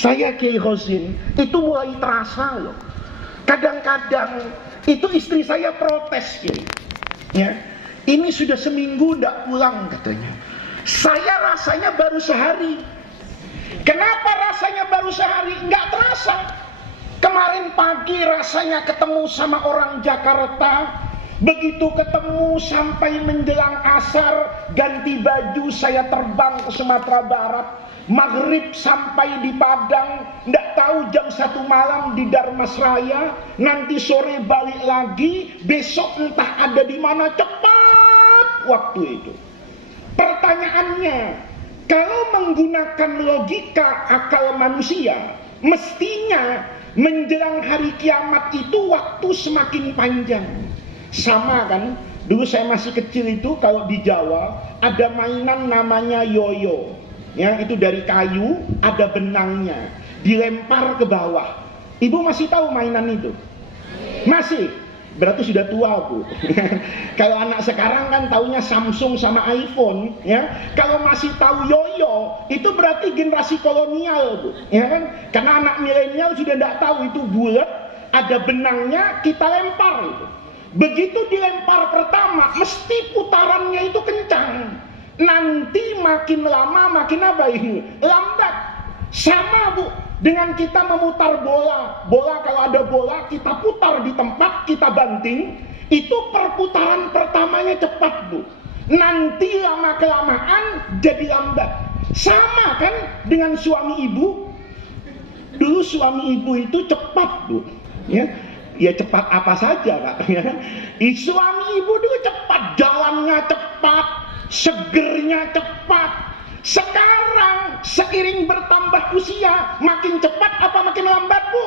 Saya Kiai Khozin itu mulai terasa loh. Kadang-kadang itu istri saya protes, Kiai. Ya, ini sudah seminggu ndak pulang katanya. Saya rasanya baru sehari. Kenapa rasanya baru sehari? Nggak terasa. Kemarin pagi rasanya ketemu sama orang Jakarta. Begitu ketemu sampai menjelang asar, ganti baju saya terbang ke Sumatera Barat. Maghrib sampai di Padang, nggak tahu jam 1 malam di Darmasraya. Nanti sore balik lagi, besok entah ada di mana. Cepat waktu itu. Pertanyaannya, kalau menggunakan logika akal manusia, mestinya menjelang hari kiamat itu waktu semakin panjang. Sama kan? Dulu saya masih kecil itu kalau di Jawa ada mainan namanya yoyo. Ya, itu dari kayu, ada benangnya, dilempar ke bawah. Ibu masih tahu mainan itu? Masih? Berarti sudah tua, Bu. Kalau anak sekarang kan taunya Samsung sama iPhone, ya. Kalau masih tahu yoyo, itu berarti generasi kolonial, Bu. Ya kan? Karena anak milenial sudah tidak tahu itu bulat, ada benangnya, kita lempar itu. Begitu dilempar pertama, mesti putarannya itu kencang. Nanti makin lama makin apa ini? Lambat. Sama, Bu, dengan kita memutar bola. Bola kalau ada bola kita putar di tempat, kita banting. Itu perputaran pertamanya cepat, Bu. Nanti lama kelamaan jadi lambat. Sama kan dengan suami ibu. Dulu suami ibu itu cepat, Bu. Ya cepat apa saja, Kak. Suami ibu dulu cepat, jalannya cepat, segernya cepat. Sekarang seiring bertambah usia, makin cepat apa makin lambat, Bu?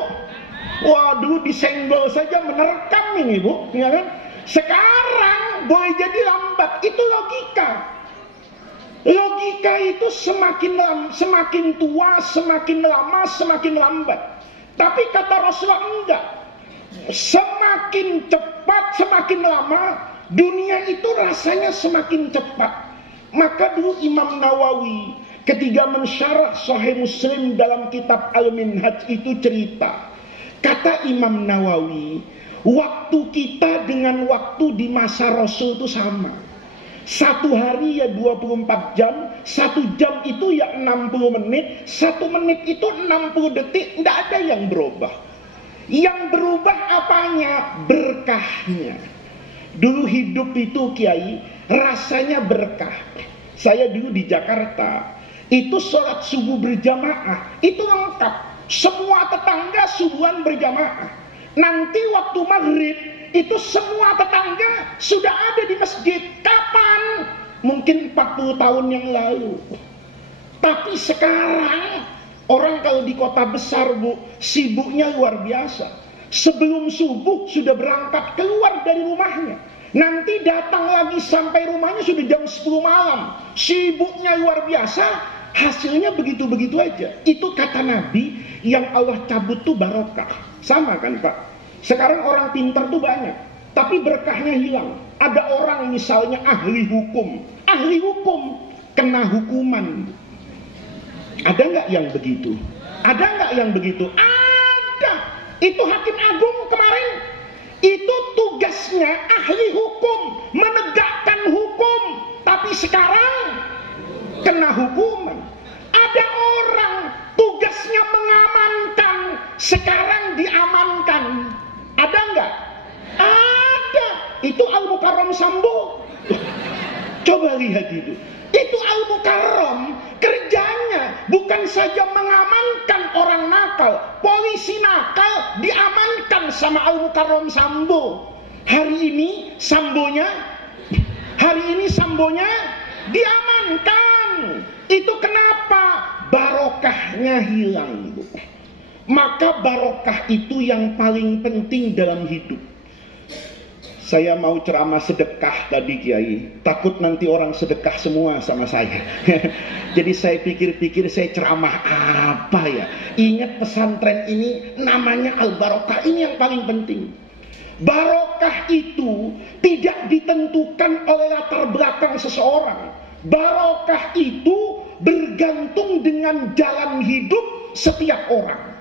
Waduh, disenggol saja menerkam ini, Bu, ya kan? Sekarang boleh jadi lambat. Itu logika. Logika itu semakin tua, semakin lama, semakin lambat. Tapi kata Rasulullah enggak. Semakin cepat, semakin lama, dunia itu rasanya semakin cepat. Maka dulu Imam Nawawi ketika mensyarah Sahih Muslim dalam kitab Al-Minhaj itu cerita. Kata Imam Nawawi, waktu kita dengan waktu di masa Rasul itu sama. 1 hari ya 24 jam, 1 jam itu ya 60 menit, 1 menit itu 60 detik, tidak ada yang berubah. Yang berubah apanya? Berkahnya. Dulu hidup itu, Kiai, rasanya berkah. Saya dulu di Jakarta, itu sholat subuh berjamaah, itu lengkap. Semua tetangga subuhan berjamaah. Nanti waktu maghrib, itu semua tetangga sudah ada di masjid. Kapan? Mungkin 40 tahun yang lalu. Tapi sekarang, orang kalau di kota besar, Bu, sibuknya luar biasa. Sebelum subuh sudah berangkat keluar dari rumahnya. Nanti datang lagi sampai rumahnya sudah jam 10 malam. Sibuknya luar biasa, hasilnya begitu-begitu aja. Itu kata Nabi, yang Allah cabut tuh barokah. Sama kan, Pak? Sekarang orang pintar tuh banyak, tapi berkahnya hilang. Ada orang misalnya ahli hukum kena hukuman. Ada nggak yang begitu? Ada nggak yang begitu? Ada. Itu hakim agung kemarin. Itu tugasnya ahli hukum, menegakkan hukum. Tapi sekarang kena hukuman. Ada orang tugasnya mengamankan, sekarang diamankan. Ada nggak? Ada. Itu Al-Mukarram Sambo. Coba lihat itu. Itu Al-Mukarram kerjanya bukan saja mengamankan orang nakal. Polisi nakal diamankan sama Al-Mukarram Sambo. Hari ini Sambonya diamankan. Itu kenapa? Barokahnya hilang, Bu. Maka barokah itu yang paling penting dalam hidup. Saya mau ceramah sedekah tadi, Kiai. Takut nanti orang sedekah semua sama saya. Jadi saya pikir-pikir saya ceramah apa ya. Ingat pesantren ini namanya Al-Barokah. Ini yang paling penting. Barokah itu tidak ditentukan oleh latar belakang seseorang. Barokah itu bergantung dengan jalan hidup setiap orang.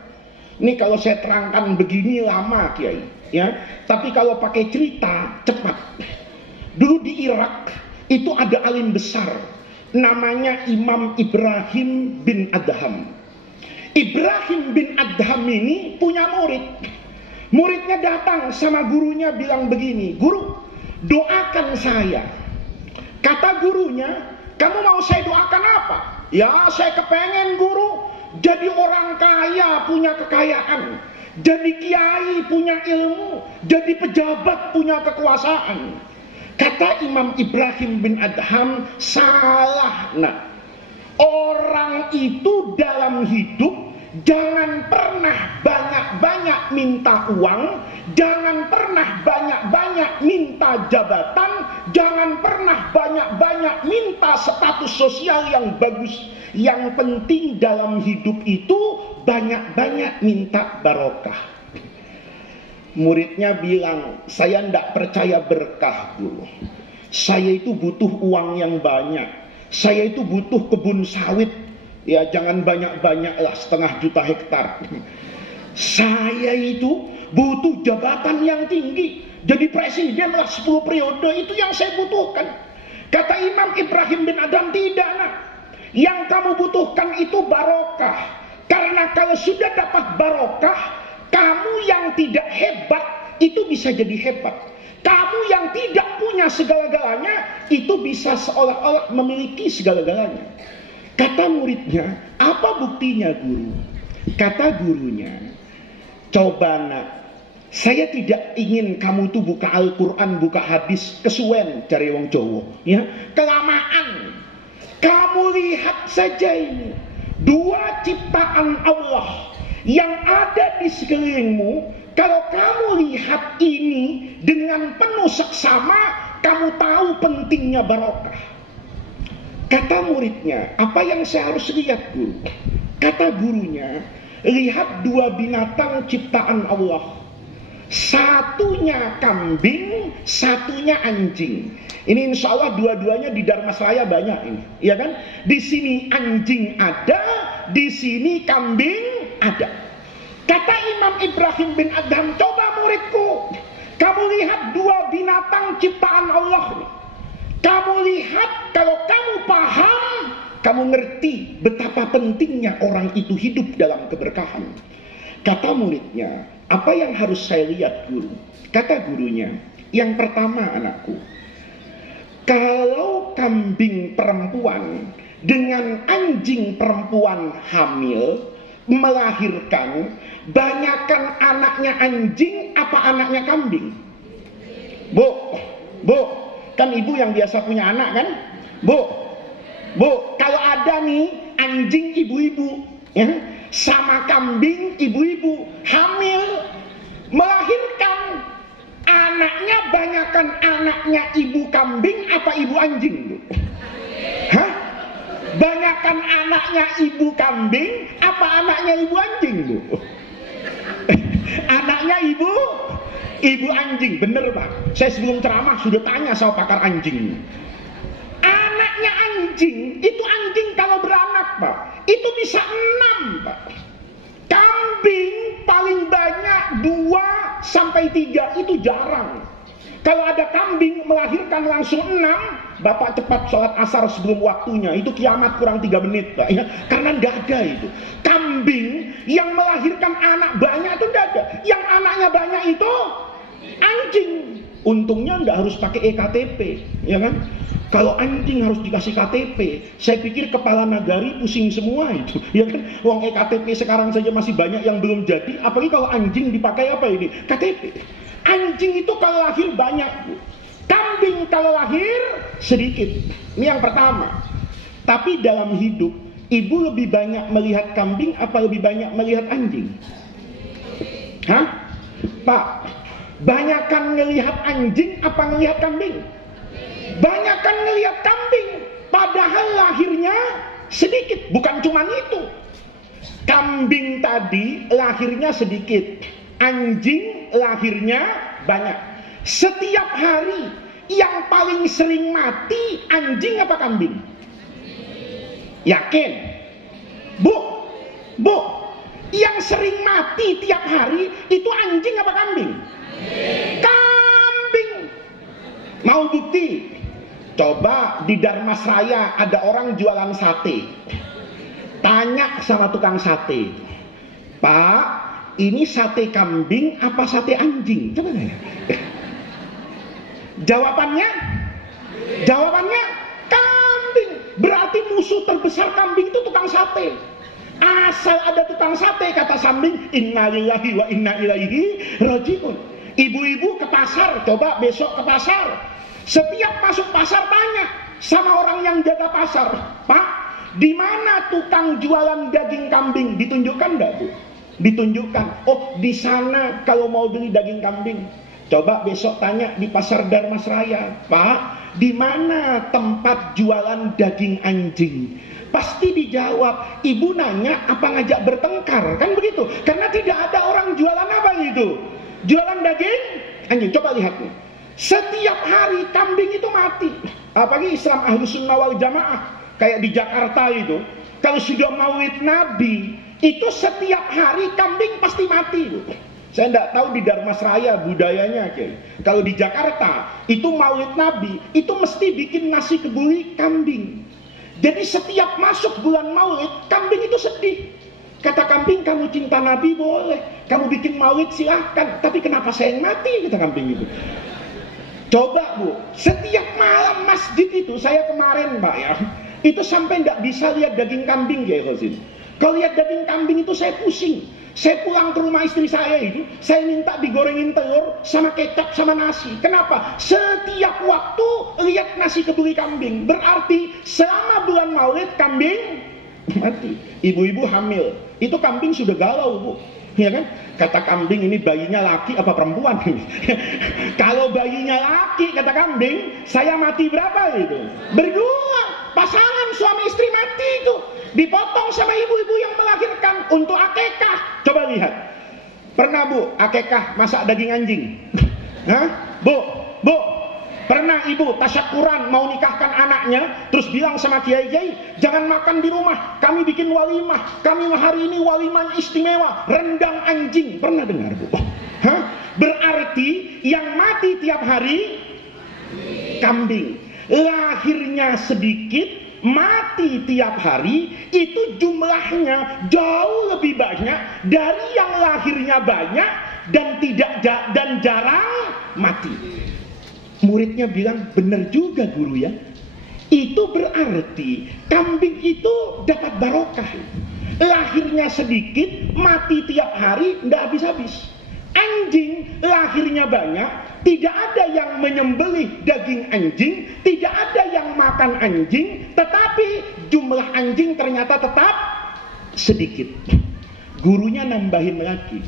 Ini kalau saya terangkan begini lama Kiai, ya. Tapi kalau pakai cerita cepat. Dulu di Irak itu ada alim besar namanya Imam Ibrahim bin Adham. Ibrahim bin Adham ini punya murid. Muridnya datang sama gurunya bilang begini, "Guru, doakan saya." Kata gurunya, "Kamu mau saya doakan apa?" "Ya, saya kepengen guru jadi orang kaya, punya kekayaan, jadi kiai, punya ilmu, jadi pejabat, punya kekuasaan." Kata Imam Ibrahim bin Adham, "Salah nak. Orang itu dalam hidup jangan pernah banyak-banyak minta uang, jangan pernah banyak-banyak minta jabatan, jangan pernah banyak-banyak minta status sosial yang bagus. Yang penting dalam hidup itu banyak-banyak minta barokah." Muridnya bilang, "Saya tidak percaya berkah, guru. Saya itu butuh uang yang banyak. Saya itu butuh kebun sawit. Ya jangan banyak-banyak lah, 0,5 juta hektar. Saya itu butuh jabatan yang tinggi. Jadi presiden lah 10 periode, itu yang saya butuhkan." Kata Imam Ibrahim bin Adham, "Tidak nak. Yang kamu butuhkan itu barokah. Karena kalau sudah dapat barokah, kamu yang tidak hebat itu bisa jadi hebat. Kamu yang tidak punya segala-galanya itu bisa seolah-olah memiliki segala-galanya." Kata muridnya, "Apa buktinya guru?" Kata gurunya, "Coba nak, saya tidak ingin kamu tuh buka Al-Quran, buka hadis, kesuwen cari wong Jawa, ya, kelamaan. Kamu lihat saja ini, 2 ciptaan Allah yang ada di sekelilingmu. Kalau kamu lihat ini dengan penuh seksama, kamu tahu pentingnya barokah." Kata muridnya, "Apa yang saya harus lihat guru?" Kata gurunya, "Lihat 2 binatang ciptaan Allah. Satunya kambing, satunya anjing. Ini insya Allah dua-duanya di Dharmasraya banyak ini, ya kan? Di sini anjing ada, di sini kambing ada." Kata Imam Ibrahim bin Adham, "Coba muridku, kamu lihat 2 binatang ciptaan Allah nih. Kamu lihat, kalau kamu paham, kamu ngerti betapa pentingnya orang itu hidup dalam keberkahan." Kata muridnya, "Apa yang harus saya lihat guru?" Kata gurunya, "Yang pertama anakku, kalau kambing perempuan dengan anjing perempuan hamil, melahirkan, banyakkan anaknya anjing apa anaknya kambing?" Bu, kan ibu yang biasa punya anak kan? Bu, kalau ada nih anjing ibu-ibu, ya, sama kambing ibu-ibu hamil, melahirkan, anaknya banyakkan anaknya ibu kambing apa ibu anjing, Bu? Hah? Banyakkan anaknya ibu kambing apa anaknya ibu anjing, Bu? Anaknya ibu anjing, bener Pak. Saya sebelum ceramah sudah tanya sama pakar anjing. Anaknya anjing, itu anjing kalau beranak Pak, itu bisa 6 Pak. Kambing paling banyak 2 sampai 3, itu jarang. Kalau ada kambing melahirkan langsung 6, Bapak cepat sholat asar sebelum waktunya, itu kiamat kurang 3 menit Pak, ya. Karena tidak ada itu. Kambing yang melahirkan anak banyak itu tidak ada. Yang anaknya banyak itu anjing. Untungnya tidak harus pakai EKTP, ya kan? Kalau anjing harus dikasih KTP, saya pikir kepala nagari pusing semua itu, ya kan? Uang EKTP sekarang saja masih banyak yang belum jadi, apalagi kalau anjing dipakai apa ini? KTP. Anjing itu kalau lahir banyak, Bu. Kambing kalau lahir sedikit. Ini yang pertama. Tapi dalam hidup, ibu lebih banyak melihat kambing apa lebih banyak melihat anjing? Hah? Pak, banyakkan ngelihat anjing apa ngelihat kambing? Banyakkan ngelihat kambing. Padahal lahirnya sedikit. Bukan cuma itu. Kambing tadi lahirnya sedikit, anjing lahirnya banyak. Setiap hari yang paling sering mati anjing apa kambing? Yakin? Bu, Bu, yang sering mati tiap hari itu anjing apa kambing? Kambing. Mau bukti? Coba di Darmasraya ada orang jualan sate. Tanya sama tukang sate, Pak, ini sate kambing apa sate anjing? Coba tanya. Jawabannya kambing. Berarti musuh terbesar kambing itu tukang sate. Asal ada tukang sate, kata Sambing, innalillahi wa inna ilaihi rajiun. Ibu-ibu ke pasar, coba besok ke pasar. Setiap masuk pasar tanya sama orang yang jaga pasar, Pak, di mana tukang jualan daging kambing? Ditunjukkan enggak, Bu? Ditunjukkan. Oh, di sana kalau mau beli daging kambing. Coba besok tanya di pasar Darmasraya, Pak, di mana tempat jualan daging anjing? Pasti dijawab. Ibu nanya apa ngajak bertengkar? Kan begitu. Karena tidak ada orang jualan apa gitu. Jualan daging anjing. Coba lihat nih. Setiap hari kambing itu mati. Apalagi Islam Ahlus Sunnah wal Jamaah. Kayak di Jakarta itu. Kalau sudah maulid Nabi, itu setiap hari kambing pasti mati. Saya tidak tahu di Darmasraya budayanya. Kalau di Jakarta, itu maulid Nabi, itu mesti bikin nasi kebuli kambing. Jadi setiap masuk bulan maulid, kambing itu sedih. Kata kambing, kamu cinta Nabi boleh, kamu bikin maulid silahkan, tapi kenapa saya yang mati? Kata kambing itu. Coba Bu, setiap malam masjid itu, saya kemarin Pak ya, itu sampai tidak bisa lihat daging kambing ya Khosin. Kalau lihat daging kambing itu saya pusing. Saya pulang ke rumah istri saya itu, saya minta digorengin telur sama kecap sama nasi. Kenapa? Setiap waktu lihat nasi kebuli kambing. Berarti selama bulan maulid kambing mati. Ibu-ibu hamil, itu kambing sudah galau Bu, ya kan? Kata kambing, ini bayinya laki apa perempuan? Kalau bayinya laki, kata kambing, saya mati berapa itu? Berdua. Pasangan suami istri mati itu, dipotong sama ibu-ibu yang melahirkan untuk akekah. Coba lihat, pernah Bu akekah masak daging anjing? Hah? Bu, pernah ibu tasyakuran mau nikahkan anaknya, terus bilang sama kiai-kiai, jangan makan di rumah, kami bikin walimah, kami hari ini walimah istimewa, rendang anjing. Pernah dengar Bu? Hah? Berarti yang mati tiap hari kambing. Lahirnya sedikit, mati tiap hari, itu jumlahnya jauh lebih banyak dari yang lahirnya banyak dan jarang mati. Muridnya bilang, benar juga guru ya. Itu berarti kambing itu dapat barokah. Lahirnya sedikit, mati tiap hari, tidak habis-habis. Anjing lahirnya banyak, tidak ada yang menyembelih daging anjing, tidak ada yang makan anjing, tetapi jumlah anjing ternyata tetap sedikit. Gurunya nambahin lagi,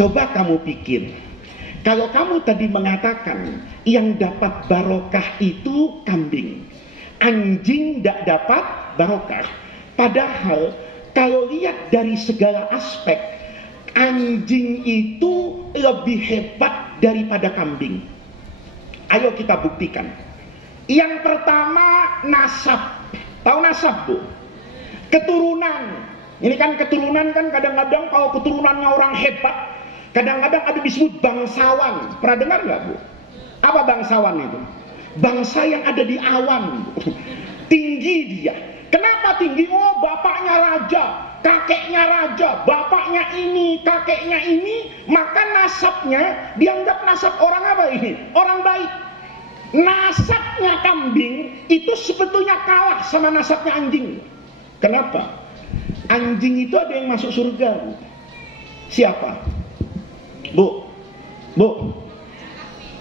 coba kamu pikir, kalau kamu tadi mengatakan yang dapat barokah itu kambing, anjing tidak dapat barokah. Padahal kalau lihat dari segala aspek, anjing itu lebih hebat daripada kambing. Ayo kita buktikan. Yang pertama, nasab. Tahu nasab Bu? Keturunan. Ini kan keturunan kan kadang-kadang kalau keturunannya orang hebat, kadang-kadang ada disebut bangsawan. Pernah dengar nggak Bu? Apa bangsawan itu? Bangsa yang ada di awan Bu. Tinggi dia. Kenapa tinggi? Oh, bapaknya raja, kakeknya raja, bapaknya ini, kakeknya ini, maka nasabnya dianggap nasab orang apa ini? Orang baik. Nasabnya kambing itu sebetulnya kalah sama nasabnya anjing. Kenapa? Anjing itu ada yang masuk surga Bu. Siapa? Bu,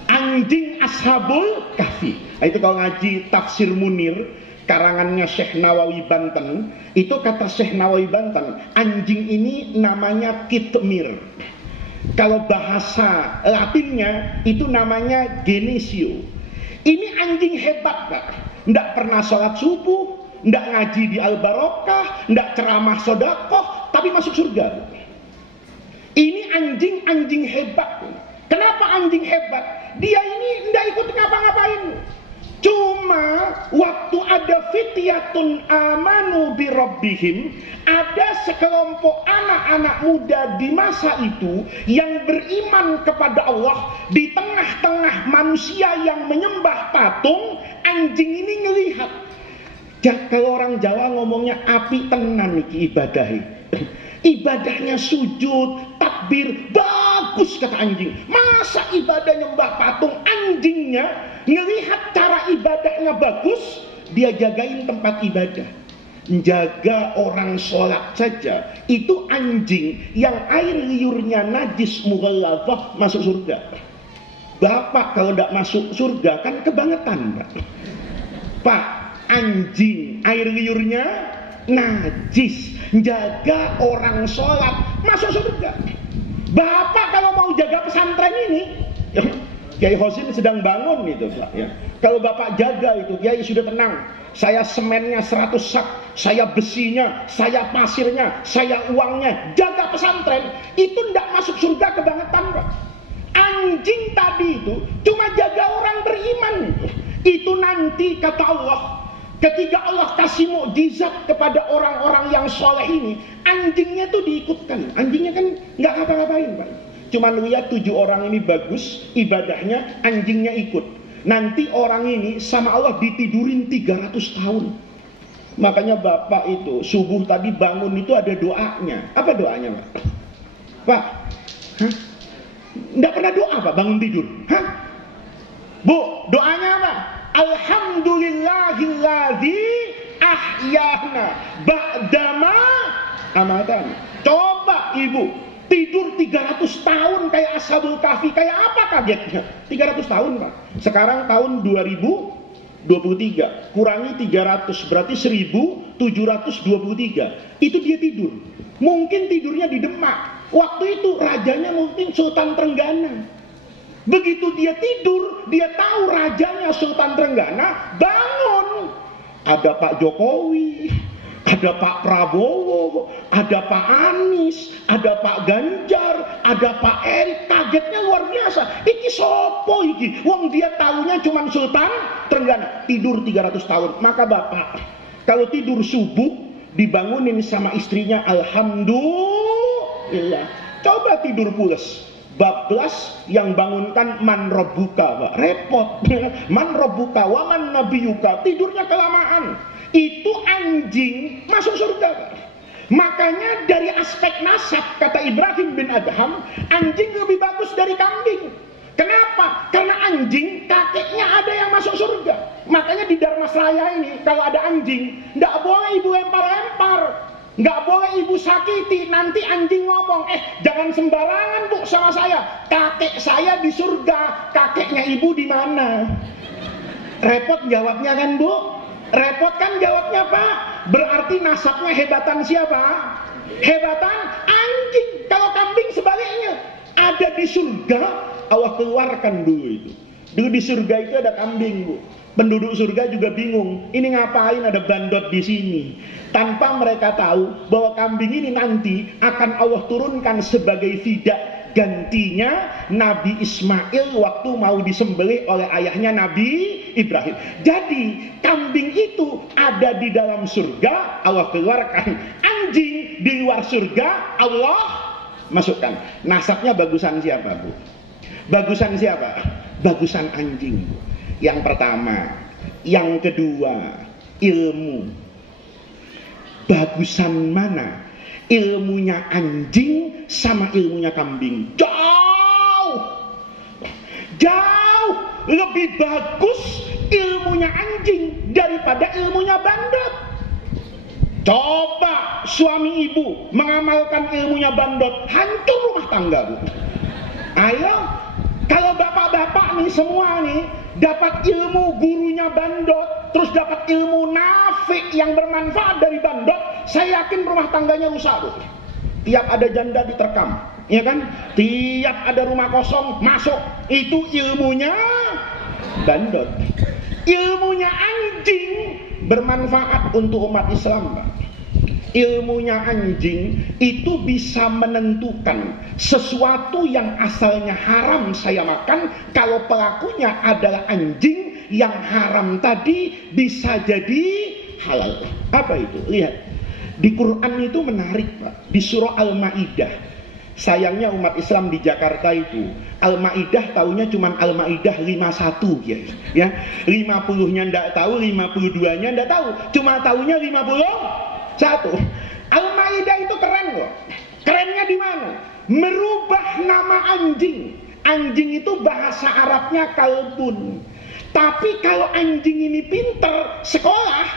anjing Ashabul Kahfi. Itu kalau ngaji Tafsir Munir karangannya Syekh Nawawi Banten, itu kata Syekh Nawawi Banten, anjing ini namanya kitmir. Kalau bahasa Latinnya itu namanya genesio. Ini anjing hebat Pak. Tidak pernah sholat subuh, tidak ngaji di Al-Barokah, tidak ceramah sodakoh, tapi masuk surga. Ini anjing hebat. Kenapa anjing hebat? Dia ini tidak ikut ngapa-ngapain. Cuma waktu ada fityatun amanu bi rabbihim, ada sekelompok anak-anak muda di masa itu yang beriman kepada Allah di tengah-tengah manusia yang menyembah patung. Anjing ini ngelihat. Kalau orang Jawa ngomongnya api tenan iki ibadahi. Ibadahnya sujud, takbir, bagus kata anjing. Masa ibadah nyembah patung? Anjingnya ngelihat cara ibadahnya bagus, dia jagain tempat ibadah. Jaga orang sholat saja. Itu anjing yang air liurnya najis mughalladzah masuk surga. Bapak kalau tidak masuk surga kan kebangetan, Pak. Pak, anjing air liurnya najis, jaga orang sholat masuk surga. Bapak kalau mau jaga pesantren ini, Kiai Hosin sedang bangun itu, Pak, ya. Kalau Bapak jaga itu, Kiai sudah tenang. Saya semennya 100 sak, saya besinya, saya pasirnya, saya uangnya, jaga pesantren. Itu tidak masuk surga kebangetan, Pak. Anjing tadi itu cuma jaga orang beriman. Itu nanti kata Allah, ketika Allah kasih mukjizat kepada orang-orang yang soleh ini, anjingnya tuh diikutkan. Anjingnya kan nggak ngapa-ngapain, Pak. Cuma lihat 7 orang ini bagus ibadahnya, anjingnya ikut. Nanti orang ini sama Allah ditidurin 300 tahun. Makanya Bapak itu subuh tadi bangun itu ada doanya. Apa doanya, Pak? Pak, hah? Nggak pernah doa, Pak, bangun tidur? Hah? Bu, doanya apa? Alhamdulillahilladzi ahyana ba'dama amatan. Coba ibu tidur 300 tahun kayak Ashabul Kahfi, kayak apa kagetnya? 300 tahun, Pak. Sekarang tahun 2023, kurangi 300 berarti 1723. Itu dia tidur. Mungkin tidurnya di Demak. Waktu itu rajanya mungkin Sultan Trenggana. Begitu dia tidur, dia tahu rajanya Sultan Trenggana bangun. Ada Pak Jokowi, ada Pak Prabowo, ada Pak Anies, ada Pak Ganjar, ada Pak Erik. Kagetnya luar biasa. Iki sopo iki? Wong dia tahunya cuma Sultan Trenggana. Tidur 300 tahun. Maka Bapak, kalau tidur subuh dibangunin sama istrinya, alhamdulillah. Coba tidur pules, bablas yang bangunkan man rabbuka, Pak. Repot. Man rabbuka wa man nabiyuka. Tidurnya kelamaan. Itu anjing masuk surga, Pak. Makanya dari aspek nasab, kata Ibrahim bin Adham, anjing lebih bagus dari kambing. Kenapa? Karena anjing kakeknya ada yang masuk surga. Makanya di Dharmasraya ini kalau ada anjing, tidak boleh ibu lempar-lempar, nggak boleh ibu sakiti. Nanti anjing ngomong, jangan sembarangan Bu sama saya. Kakek saya di surga, kakeknya ibu di mana? Repot jawabnya kan, Bu? Repot kan jawabnya, Pak? Berarti nasabnya hebatan siapa? Hebatan anjing. Kalau kambing sebaliknya, ada di surga, Allah keluarkan dulu itu. Dulu di surga itu ada kambing, Bu. Penduduk surga juga bingung, ini ngapain ada bandot di sini? Tanpa mereka tahu bahwa kambing ini nanti akan Allah turunkan sebagai fidak. Gantinya Nabi Ismail waktu mau disembelih oleh ayahnya Nabi Ibrahim. Jadi kambing itu ada di dalam surga, Allah keluarkan. Anjing di luar surga, Allah masukkan. Nasabnya bagusan siapa, Bu? Bagusan siapa? Bagusan anjing, Bu. Yang pertama. Yang kedua, ilmu. Bagusan mana? Ilmunya anjing sama ilmunya kambing. Jauh lebih bagus ilmunya anjing daripada ilmunya bandot. Coba suami ibu mengamalkan ilmunya bandot, hancur rumah tangga, Bu. Ayo, kalau bapak-bapak nih semua nih dapat ilmu gurunya bandot, terus dapat ilmu nafik yang bermanfaat dari bandot, saya yakin rumah tangganya rusak, Bu. Tiap ada janda diterkam, ya kan? Tiap ada rumah kosong masuk, itu ilmunya bandot. Ilmunya anjing bermanfaat untuk umat Islam, Pak. Ilmunya anjing itu bisa menentukan sesuatu yang asalnya haram saya makan, kalau pelakunya adalah anjing, yang haram tadi bisa jadi halal. Apa itu? Lihat. Di Quran itu menarik, Pak. Di surah Al-Maidah. Sayangnya umat Islam di Jakarta itu Al-Maidah taunya cuma Al-Maidah 51 ya. 50-nya ndak tahu, 52-nya ndak tahu. Cuma taunya 51. Al-Maidah itu keren loh. Kerennya di mana? Merubah nama anjing. Anjing itu bahasa Arabnya kalbun. Tapi kalau anjing ini pinter sekolah,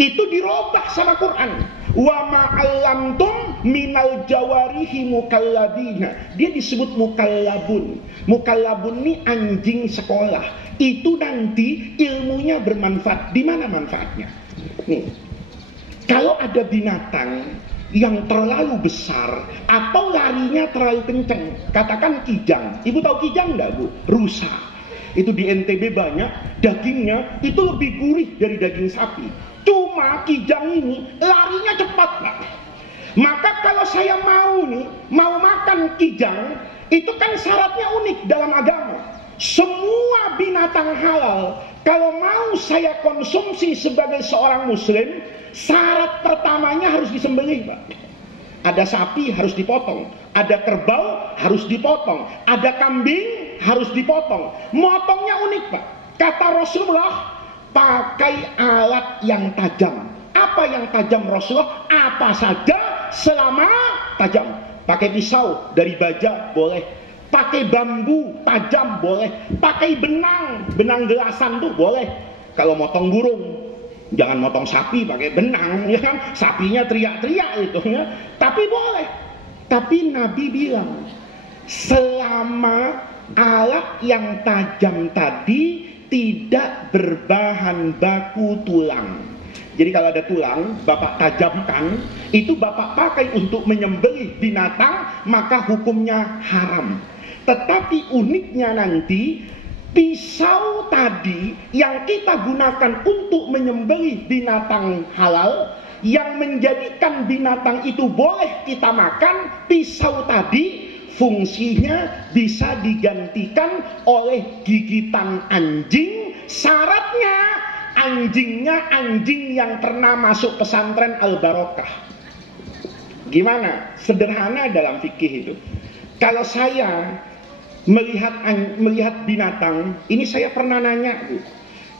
itu dirubah sama Quran. Wa ma'allamtum minal jawarihi mukallabina. Dia disebut mukallabun. Mukallabun ini anjing sekolah. Itu nanti ilmunya bermanfaat. Di mana manfaatnya? Nih, kalau ada binatang yang terlalu besar atau larinya terlalu kenceng, katakan kijang. Ibu tahu kijang enggak, Bu? Rusa. Itu di NTB banyak, dagingnya itu lebih gurih dari daging sapi. Cuma kijang ini larinya cepat, Pak. Maka kalau saya mau makan kijang, itu kan syaratnya unik dalam agama. Semua binatang halal, kalau mau saya konsumsi sebagai seorang muslim, syarat pertamanya harus disembelih, Pak. Ada sapi harus dipotong, ada kerbau harus dipotong, ada kambing harus dipotong. Motongnya unik, Pak. Kata Rasulullah, pakai alat yang tajam. Apa yang tajam Rasulullah? Apa saja selama tajam. Pakai pisau dari baja boleh, pakai bambu tajam boleh, pakai benang gelasan tuh boleh. Kalau motong burung, jangan motong sapi pakai benang, ya kan? Sapinya teriak-teriak itu ya. Tapi boleh. Tapi Nabi bilang, selama alat yang tajam tadi tidak berbahan baku tulang. Jadi kalau ada tulang, Bapak tajamkan, itu Bapak pakai untuk menyembelih binatang, maka hukumnya haram. Tetapi uniknya nanti, pisau tadi yang kita gunakan untuk menyembelih binatang halal, yang menjadikan binatang itu boleh kita makan, pisau tadi fungsinya bisa digantikan oleh gigitan anjing. Syaratnya anjingnya anjing yang pernah masuk pesantren Al-Barokah. Gimana? Sederhana dalam fikih itu. Kalau saya melihat binatang, ini saya pernah nanya, Bu.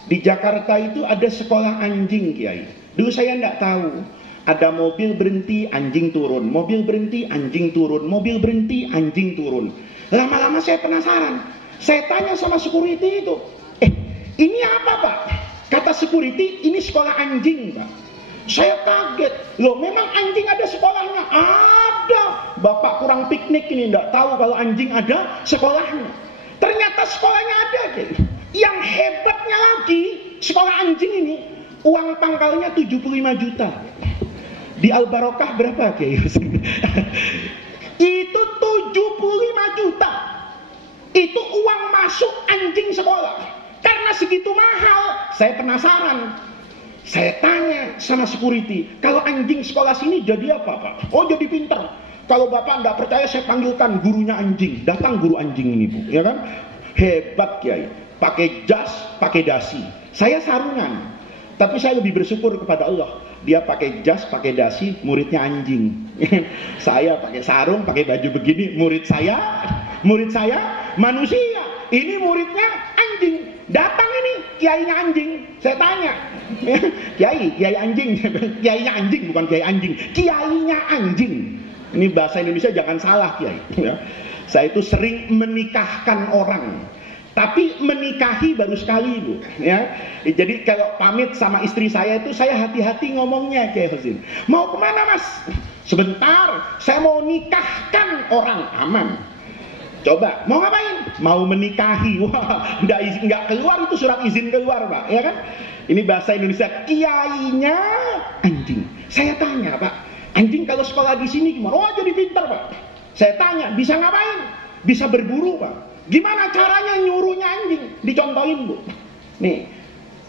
Di Jakarta itu ada sekolah anjing, Kiai. Dulu saya enggak tahu. Ada mobil berhenti, anjing turun. Mobil berhenti, anjing turun. Mobil berhenti, anjing turun. Lama-lama saya penasaran. Saya tanya sama security itu, ini apa, Pak? Kata security, ini sekolah anjing, Pak. Saya kaget. Loh, memang anjing ada sekolahnya? Ada. Bapak kurang piknik ini, enggak tahu kalau anjing ada sekolahnya. Ternyata sekolahnya ada, Kiai. Yang hebatnya lagi, sekolah anjing ini, uang pangkalnya 75 juta. Di Al-Barokah berapa, Kiai? Itu 75 juta. Itu uang masuk anjing sekolah. Karena segitu mahal, saya penasaran. Saya tanya sama security, kalau anjing sekolah sini jadi apa, Pak? Oh, jadi pinter. Kalau Bapak nggak percaya, saya panggilkan gurunya anjing. Datang guru anjing ini, Bu, ya kan? Hebat, Kiai. Pakai jas, pakai dasi. Saya sarungan. Tapi saya lebih bersyukur kepada Allah. Dia pakai jas, pakai dasi, muridnya anjing. Saya pakai sarung, pakai baju begini, murid saya manusia. Ini muridnya anjing. Datang ini kiainya anjing. Saya tanya, kiai anjing, kiainya anjing bukan kiai anjing, kiainya anjing. Ini bahasa Indonesia jangan salah, Kiai. Saya itu sering menikahkan orang. Tapi menikahi baru sekali, Bu, ya. Jadi kalau pamit sama istri saya itu saya hati-hati ngomongnya, Kiai Husin. Mau kemana, Mas? Sebentar, saya mau nikahkan orang. Aman. Coba, mau ngapain? Mau menikahi. Wah, enggak keluar itu surat izin keluar, Pak, ya kan? Ini bahasa Indonesia, kiainya anjing. Saya tanya, Pak, anjing kalau sekolah di sini gimana? Oh, jadi pintar, Pak. Saya tanya, bisa ngapain? Bisa berburu, Pak. Gimana caranya nyuruhnya anjing? Dicontohin, Bu. Nih,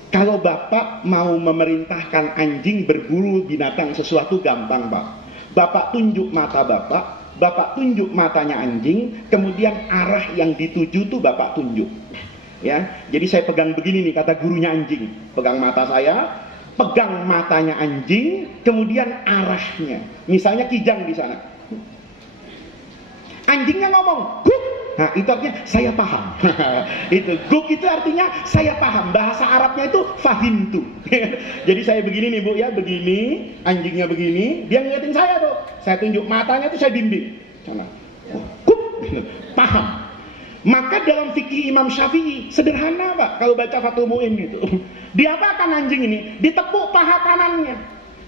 kalau Bapak mau memerintahkan anjing berburu binatang sesuatu gampang, Pak. Bapak tunjuk mata Bapak tunjuk matanya anjing, kemudian arah yang dituju tuh Bapak tunjuk. Ya, jadi saya pegang begini nih, kata gurunya anjing. Pegang mata saya, pegang matanya anjing, kemudian arahnya. Misalnya kijang di sana. Anjingnya ngomong, guk. Nah, itu artinya saya paham. Itu guk itu artinya saya paham. Bahasa Arabnya itu fahimtu. Jadi saya begini nih Bu ya, begini, anjingnya begini, dia ngeliatin saya tuh. Saya tunjuk matanya tuh, saya bimbing. Sana. Guk. Paham. Maka dalam fikih Imam Syafi'i sederhana Pak, kalau baca Fathul Mu'in itu. Diapakan anjing ini? Ditepuk paha kanannya.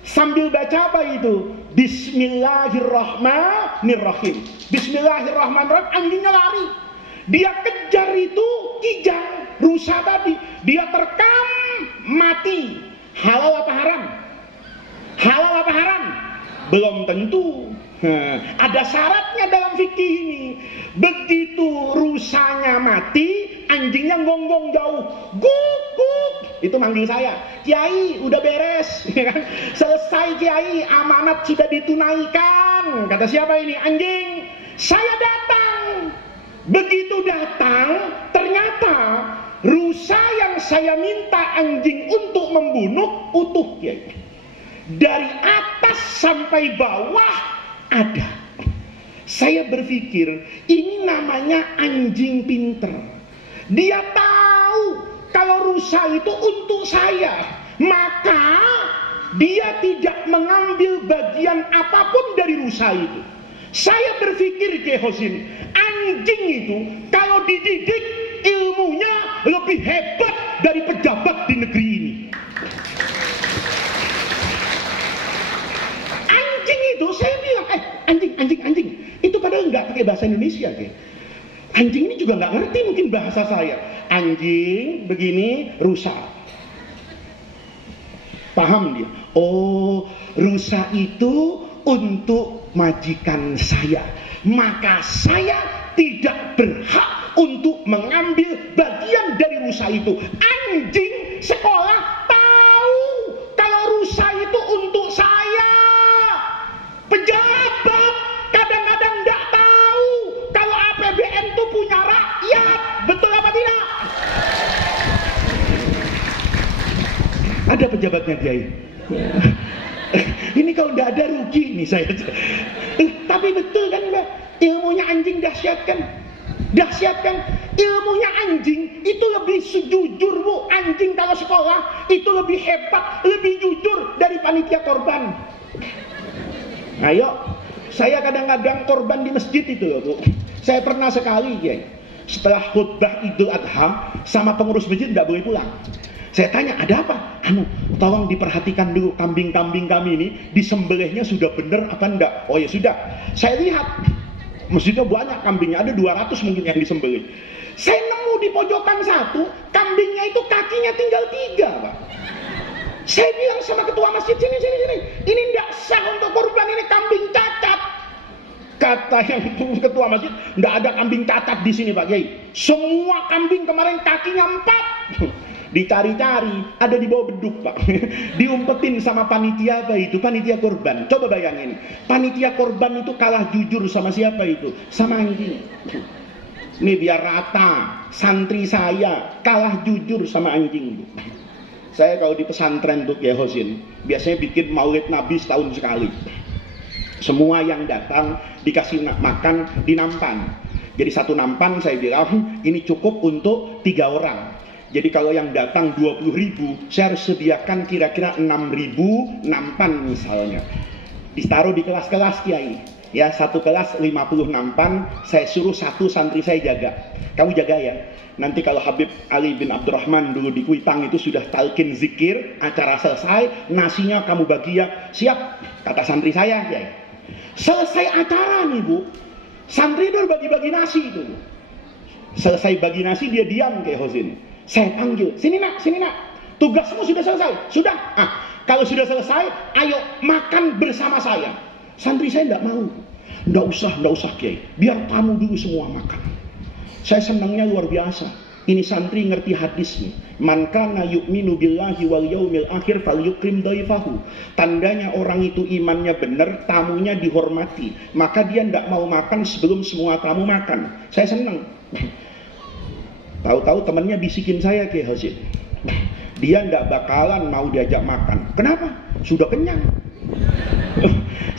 Sambil baca apa itu? Bismillahirrahmanirrahim. Bismillahirrahmanirrahim, anjingnya lari. Dia kejar itu kijang, rusa tadi. Dia terkam, mati. Halal apa haram? Halal apa haram? Belum tentu. Ada syaratnya dalam fikih ini. Begitu rusanya mati, anjingnya gonggong jauh, guk guk, itu manggil saya, Kiai udah beres, selesai Kiai, amanat sudah ditunaikan. Kata siapa ini? Anjing. Saya datang. Begitu datang, ternyata rusa yang saya minta anjing untuk membunuh utuh, Kiai. Dari atas sampai bawah ada. Saya berpikir ini namanya anjing pinter. Dia tahu kalau rusa itu untuk saya, maka dia tidak mengambil bagian apapun dari rusa itu. Saya berpikir Kiai Hosin, anjing itu kalau dididik ilmunya lebih hebat dari pejabat di negeri ini. Anjing itu saya bilang, anjing. Itu padahal nggak pakai bahasa Indonesia, Kiai. Anjing ini juga nggak ngerti mungkin bahasa saya. Anjing begini, rusa. Paham dia? Oh, rusa itu untuk majikan saya. Maka saya tidak berhak untuk mengambil bagian dari rusa itu. Anjing sekolah tahu kalau rusa itu untuk saya. Pejabat kadang-kadang tidak tahu kalau APBN itu punya rakyat. Betul apa tidak? Ada pejabatnya, Kiai. Ini kalau tidak ada rugi nih saya. Tapi betul kan Mbak? Ilmunya anjing dahsyat kan? Dahsyat kan? Ilmunya anjing itu lebih sejujur Bu. Anjing kalau sekolah itu lebih hebat, lebih jujur dari panitia korban. Ayo, saya kadang-kadang korban di masjid itu loh Bu. Saya pernah sekali Kiai, setelah khutbah Idul Adha sama pengurus masjid tidak boleh pulang. Saya tanya, ada apa? Tolong diperhatikan dulu kambing-kambing kami ini disembelihnya sudah benar apa enggak? Oh ya sudah. Saya lihat masjidnya banyak kambingnya, ada 200 mungkin yang disembelih. Saya nemu di pojokan satu, kambingnya itu kakinya tinggal 3 Pak. Saya bilang sama ketua masjid, sini. Ini tidak sah untuk kurban, ini kambing cacat. Kata yang ketua masjid, tidak ada kambing cacat di sini Pak Kiai. Semua kambing kemarin kakinya 4. Dicari-cari, ada di bawah beduk Pak. Diumpetin sama panitia apa itu? Panitia korban. Coba bayangin, panitia korban itu kalah jujur sama siapa itu? Sama anjing. Ini biar rata, santri saya kalah jujur sama anjing. Saya kalau di pesantren tuh Kiai Hosin, biasanya bikin maulid Nabi setahun sekali. Semua yang datang dikasih makan di nampan. Jadi satu nampan saya bilang ini cukup untuk 3 orang. Jadi kalau yang datang 20.000, saya harus sediakan kira-kira 6.000 nampan misalnya. Ditaruh di kelas-kelas Kiai. Ya, satu kelas 50 nampan, saya suruh satu santri saya jaga. Kamu jaga ya. Nanti kalau Habib Ali bin Abdurrahman dulu di Kuitang itu sudah talqin zikir, acara selesai, nasinya kamu bagi ya. Siap, kata santri saya, Kiai. Selesai acara nih Bu, santri itu bagi-bagi nasi itu. Selesai bagi nasi dia diam Kiai Hosin. Saya panggil, sini nak, tugasmu sudah selesai? Sudah. Kalau sudah selesai, ayo makan bersama saya. Santri saya tidak mau. Tidak usah Kiai, biar kamu dulu semua makan. Saya senangnya luar biasa. Ini santri ngerti hadis nih. Man kana yu'minu billahi wal yaumil akhir falyukrim dhaifahu. Tandanya orang itu imannya benar, tamunya dihormati. Maka dia tidak mau makan sebelum semua tamu makan. Saya senang. Tahu-tahu temannya bisikin saya, Ki Hashim, dia nggak bakalan mau diajak makan. Kenapa? Sudah kenyang.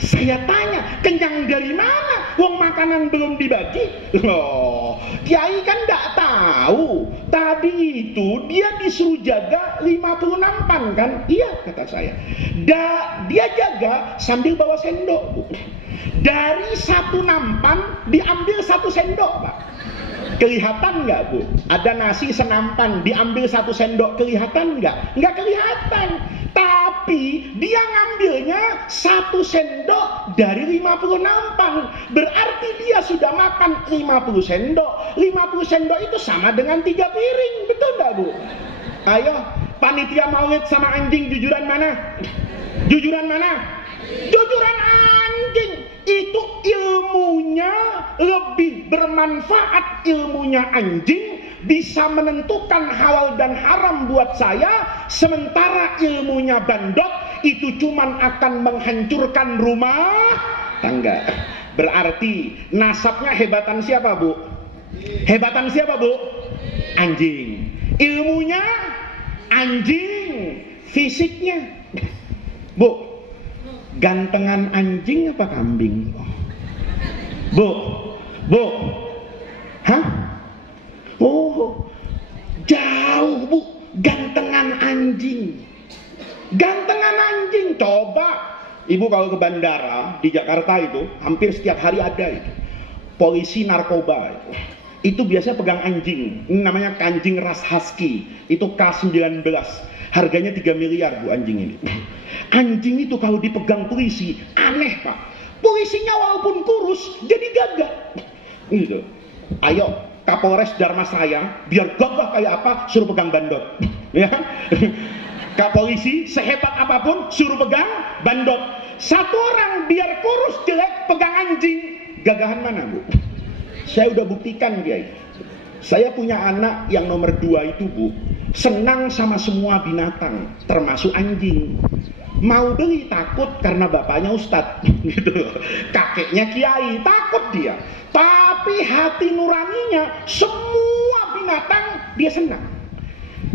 Saya tanya, kenyang dari mana? Wong makanan belum dibagi. Loh, Kiai kan nggak tahu. Tadi itu dia disuruh jaga 50 nampan kan? Iya, kata saya. Dia jaga sambil bawa sendok, Bu. Dari 1 nampan diambil 1 sendok, Pak. Kelihatan nggak, Bu? Ada nasi senampan, diambil 1 sendok, kelihatan nggak? Nggak kelihatan. Tapi dia ngambilnya 1 sendok dari 50 nampan. Berarti dia sudah makan 50 sendok. 50 sendok itu sama dengan 3 piring. Betul nggak, Bu? Ayo, panitia maulid sama anjing jujuran mana? Jujuran mana? Jujuran anjing. Itu ilmunya lebih bermanfaat, ilmunya anjing bisa menentukan halal dan haram buat saya, sementara ilmunya bandot itu cuman akan menghancurkan rumah tangga. Berarti nasabnya hebatan siapa, Bu? Hebatan siapa, Bu? Anjing. Ilmunya anjing, fisiknya, Bu, gantengan anjing apa kambing? Bu, hah? Oh, jauh, Bu, gantengan anjing. Gantengan anjing. Coba Ibu kalau ke bandara di Jakarta itu hampir setiap hari ada itu polisi narkoba itu biasanya pegang anjing. Ini namanya anjing ras husky. Itu K19. Harganya 3 miliar, Bu, anjing ini. Anjing itu kalau dipegang polisi aneh, Pak. Polisinya walaupun kurus jadi gagah. Gitu. Ayo Kapolres Darmasraya biar gagah kayak apa suruh pegang bandot. Ya. Kak polisi sehebat apapun suruh pegang bandot. Satu orang biar kurus jelek pegang anjing. Gagahan mana, Bu? Saya udah buktikan, Kiai. Saya punya anak yang nomor 2 itu, Bu, senang sama semua binatang, termasuk anjing. Mau beli takut karena bapaknya ustadz, gitu. Kakeknya kiai, takut dia. Tapi hati nuraninya semua binatang dia senang.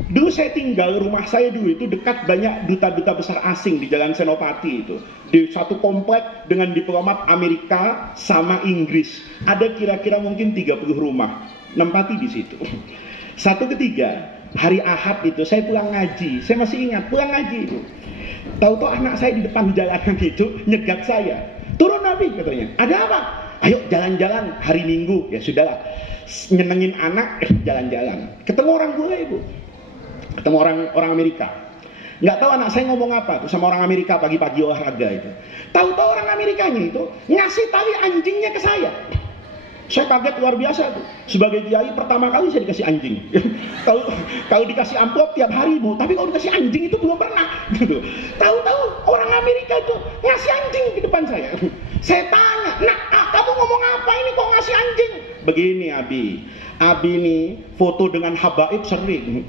Dulu saya tinggal, rumah saya dulu itu dekat banyak duta-duta besar asing di Jalan Senopati itu. Di satu komplek dengan diplomat Amerika sama Inggris. Ada kira-kira mungkin 30 rumah. Nempati di situ. Satu ketiga, hari Ahad itu saya pulang ngaji. Saya masih ingat, pulang ngaji itu. Tahu-tahu anak saya di depan jalanan itu nyegat saya. Turun Nabi, katanya. Ada apa? Ayo jalan-jalan hari Minggu. Ya sudahlah. Nyenengin anak, jalan-jalan. Ketemu orang bule, Ibu. Ketemu orang Amerika. Nggak tahu anak saya ngomong apa tuh sama orang Amerika pagi-pagi olahraga itu. Tahu-tahu orang Amerikanya itu ngasih tali anjingnya ke saya. Saya kaget luar biasa tuh. Sebagai kiai pertama kali saya dikasih anjing. Kalau dikasih amplop tiap hari, Bu, tapi kalau dikasih anjing itu belum pernah. Gitu. Tahu-tahu orang Amerika itu ngasih anjing di depan saya. Saya tanya, "Nah, kamu ngomong apa ini kok ngasih anjing?" Begini, Abi nih foto dengan habaib sering.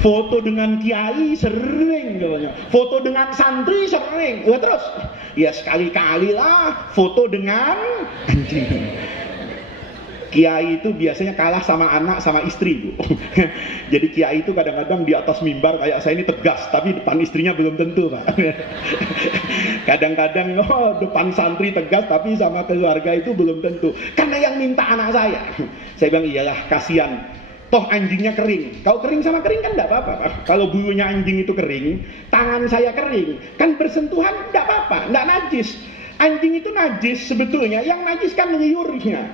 Foto dengan kiai sering, katanya. Foto dengan santri sering. Ya terus, ya sekali-kali lah foto dengan anjing. Kiai itu biasanya kalah sama anak sama istri, Bu. Jadi kiai itu kadang-kadang di atas mimbar kayak saya ini tegas, tapi depan istrinya belum tentu, Pak. Kadang-kadang depan santri tegas, tapi sama keluarga itu belum tentu. Karena yang minta anak saya. Saya bilang iyalah, kasihan. Toh anjingnya kering. Kalau kering sama kering kan enggak apa-apa, Pak. Kalau bulunya anjing itu kering, tangan saya kering, kan bersentuhan enggak apa-apa, enggak najis. Anjing itu najis sebetulnya, yang najis kan liurnya.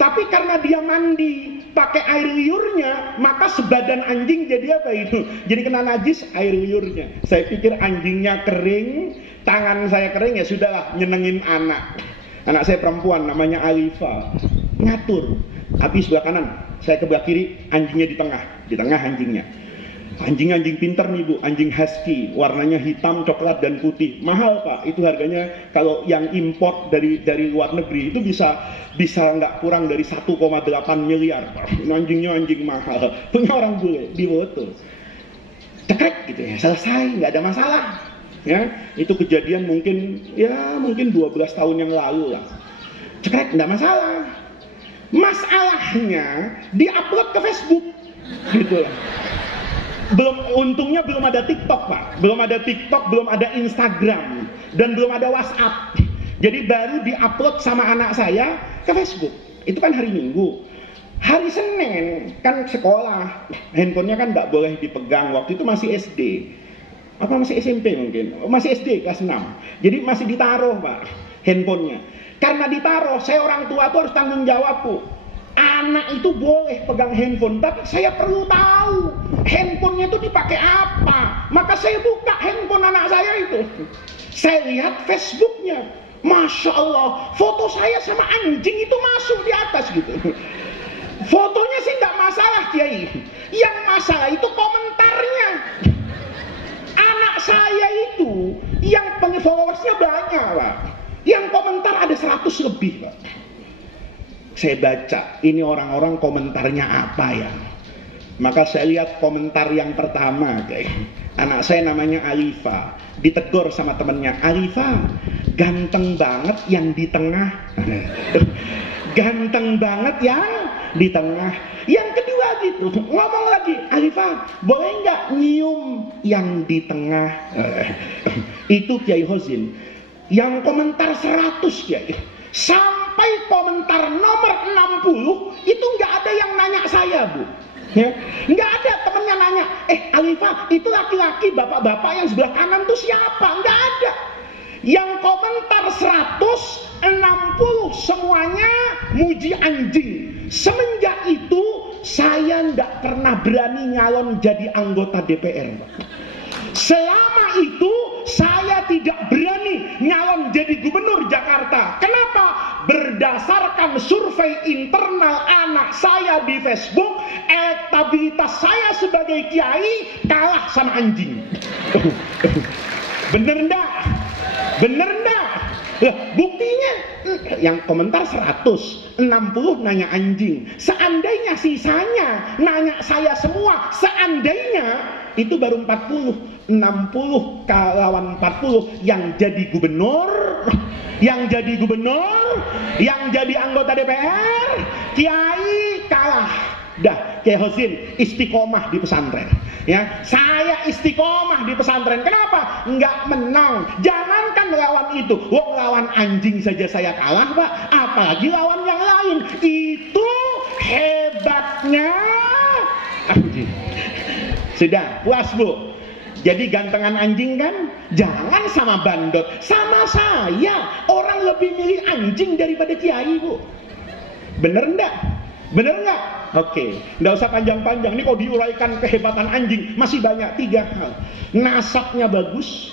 Tapi karena dia mandi pakai air liurnya, maka sebadan anjing jadi apa itu? Jadi kena najis air liurnya. Saya pikir anjingnya kering, tangan saya kering, ya sudahlah, nyenengin anak. Anak saya perempuan namanya Alifa. Ngatur. Habis sebelah kanan, saya ke sebelah kiri, anjingnya di tengah anjingnya. Anjing pinter nih, Bu, anjing husky, warnanya hitam, coklat dan putih. Mahal, Pak. Itu harganya kalau yang import dari luar negeri itu bisa nggak kurang dari 1,8 miliar. Ini anjingnya anjing mahal. Punya orang bule di foto. Cekrek gitu ya, selesai, nggak ada masalah. Ya, itu kejadian mungkin 12 tahun yang lalu lah. Cekrek, nggak masalah. Masalahnya diupload ke Facebook. Gitu. Untungnya belum ada TikTok, Pak. Belum ada TikTok, belum ada Instagram, dan belum ada WhatsApp. Jadi baru diupload sama anak saya ke Facebook. Itu kan hari Minggu. Hari Senin kan sekolah, handphonenya kan nggak boleh dipegang. Waktu itu masih SD, apa masih SMP mungkin, masih SD kelas 6. Jadi masih ditaruh, Pak, handphonenya. Karena ditaruh, saya orang tua tuh harus tanggung jawab, Bu. Anak itu boleh pegang handphone, tapi saya perlu tahu handphonenya itu dipakai apa. Maka saya buka handphone anak saya itu. Saya lihat Facebooknya, Masya Allah, foto saya sama anjing itu masuk di atas gitu. Fotonya sih nggak masalah, Kiai. Yang masalah itu komentarnya. Anak saya itu yang followersnya banyak, Pak. Yang komentar ada 100 lebih, Pak. Saya baca, ini orang-orang komentarnya apa ya? Maka saya lihat komentar yang pertama, kayak anak saya namanya Alifa, ditegur sama temennya, Alifa, ganteng banget yang di tengah. Ganteng banget yang di tengah. Yang kedua gitu, ngomong lagi, Alifa, boleh nggak nyium yang di tengah? Itu Kiai Hozin. Yang komentar 100, Kiai. Sampai komentar nomor 60 itu nggak ada yang nanya saya, Bu. Ya, nggak ada temennya nanya, Alifa, itu laki-laki bapak-bapak yang sebelah kanan tuh siapa? Nggak ada. Yang komentar 160 semuanya muji anjing. Semenjak itu saya nggak pernah berani nyalon jadi anggota DPR, Pak. Selama itu saya tidak berani nyalon jadi gubernur Jakarta. Kenapa? Berdasarkan survei internal anak saya di Facebook, elektabilitas saya sebagai kiai kalah sama anjing. Bener enggak? Bener enggak? Buktinya yang komentar 160 nanya anjing. Seandainya sisanya nanya saya semua, seandainya itu baru 40, 60 lawan 40, yang jadi gubernur, yang jadi anggota DPR, kiai kalah. Dah, Kiai Hozin istiqomah di pesantren. Ya, saya istiqomah di pesantren. Kenapa? Enggak menang. Jangankan lawan itu, wong lawan anjing saja saya kalah, Pak. Apalagi lawan yang lain. Itu hebatnya anjing. Sudah, puas, Bu? Jadi gantengan anjing kan? Jangan sama bandot. Sama saya, orang lebih milih anjing daripada kiai, Bu. Bener enggak? Bener enggak? Oke, enggak usah panjang-panjang. Ini kalau diuraikan kehebatan anjing masih banyak. 3 hal. Nasabnya bagus,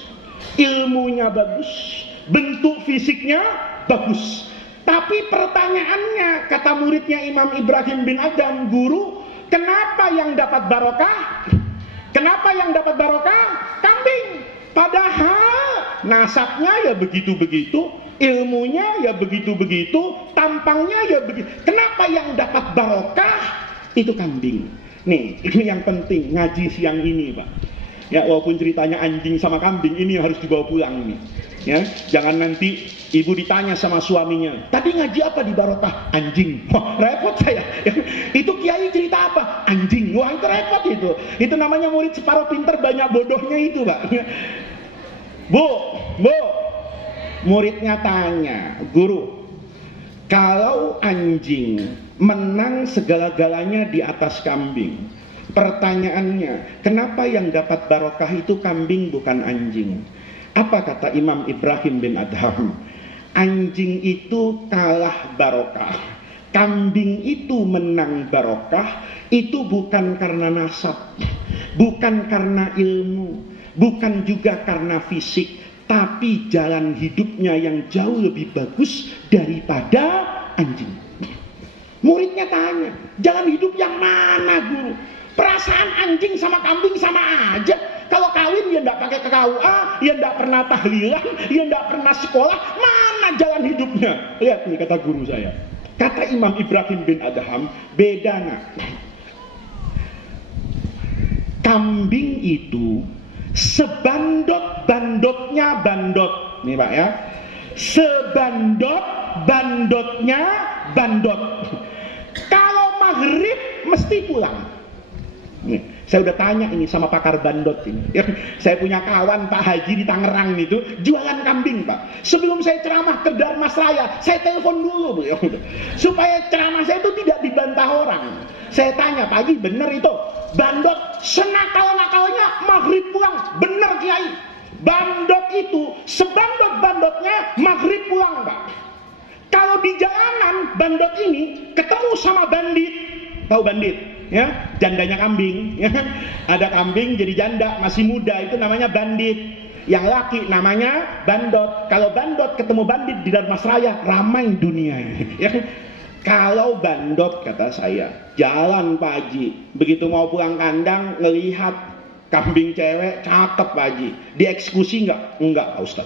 ilmunya bagus, bentuk fisiknya bagus. Tapi pertanyaannya, kata muridnya Imam Ibrahim bin Adham, guru, kenapa yang dapat barokah? Kenapa yang dapat barokah? Kambing. Padahal nasabnya ya begitu-begitu, ilmunya ya begitu-begitu, tampangnya ya begitu. Kenapa yang dapat barokah itu kambing? Nih, ini yang penting ngaji siang ini, Pak. Ya, walaupun ceritanya anjing sama kambing, ini harus dibawa pulang nih. Ya, jangan nanti ibu ditanya sama suaminya, tadi ngaji apa di barokah? Anjing. Wah, repot saya. Itu kiai cerita apa? Anjing. Wah, itu repot itu. Itu namanya murid separuh pinter banyak bodohnya itu, Pak. Bu, muridnya tanya, guru, kalau anjing menang segala-galanya di atas kambing, pertanyaannya, kenapa yang dapat barokah itu kambing bukan anjing? Apa kata Imam Ibrahim bin Adham? Anjing itu kalah barokah, kambing itu menang barokah. Itu bukan karena nasab, bukan karena ilmu, bukan juga karena fisik, tapi jalan hidupnya yang jauh lebih bagus daripada anjing. Muridnya tanya, jalan hidup yang mana, guru? Perasaan anjing sama kambing sama aja. Kalau kawin ya enggak pakai ke KUA, ya enggak pernah tahlilan, ya enggak pernah sekolah, mana jalan hidupnya? Lihat nih kata guru saya. Kata Imam Ibrahim bin Adham, beda nak. Kambing itu sebandot-bandotnya bandot. Nih Pak ya. Sebandot-bandotnya bandot. Kalau maghrib mesti pulang. Nih, saya udah tanya ini sama pakar bandot ini. Saya punya kawan Pak Haji di Tangerang itu jualan kambing Pak. Sebelum saya ceramah ke Darmasraya, saya telepon dulu beliau supaya ceramah saya itu tidak dibantah orang. Saya tanya, Pak Haji bener itu bandot senakal-nakalnya maghrib pulang? Bener Kiai. Bandot itu sebandot-bandotnya maghrib pulang Pak. Kalau di jalanan bandot ini ketemu sama bandit, tahu bandit? Ya, jandanya kambing, ya. Ada kambing jadi janda masih muda itu namanya bandit. Yang laki namanya bandot. Kalau bandot ketemu bandit di Darmasraya ramai dunia ini. Ya. Kalau bandot kata saya jalan Pak Haji, begitu mau pulang kandang ngelihat kambing cewek cakep Pak Haji, dieksekusi nggak? Enggak Pak Ustaz.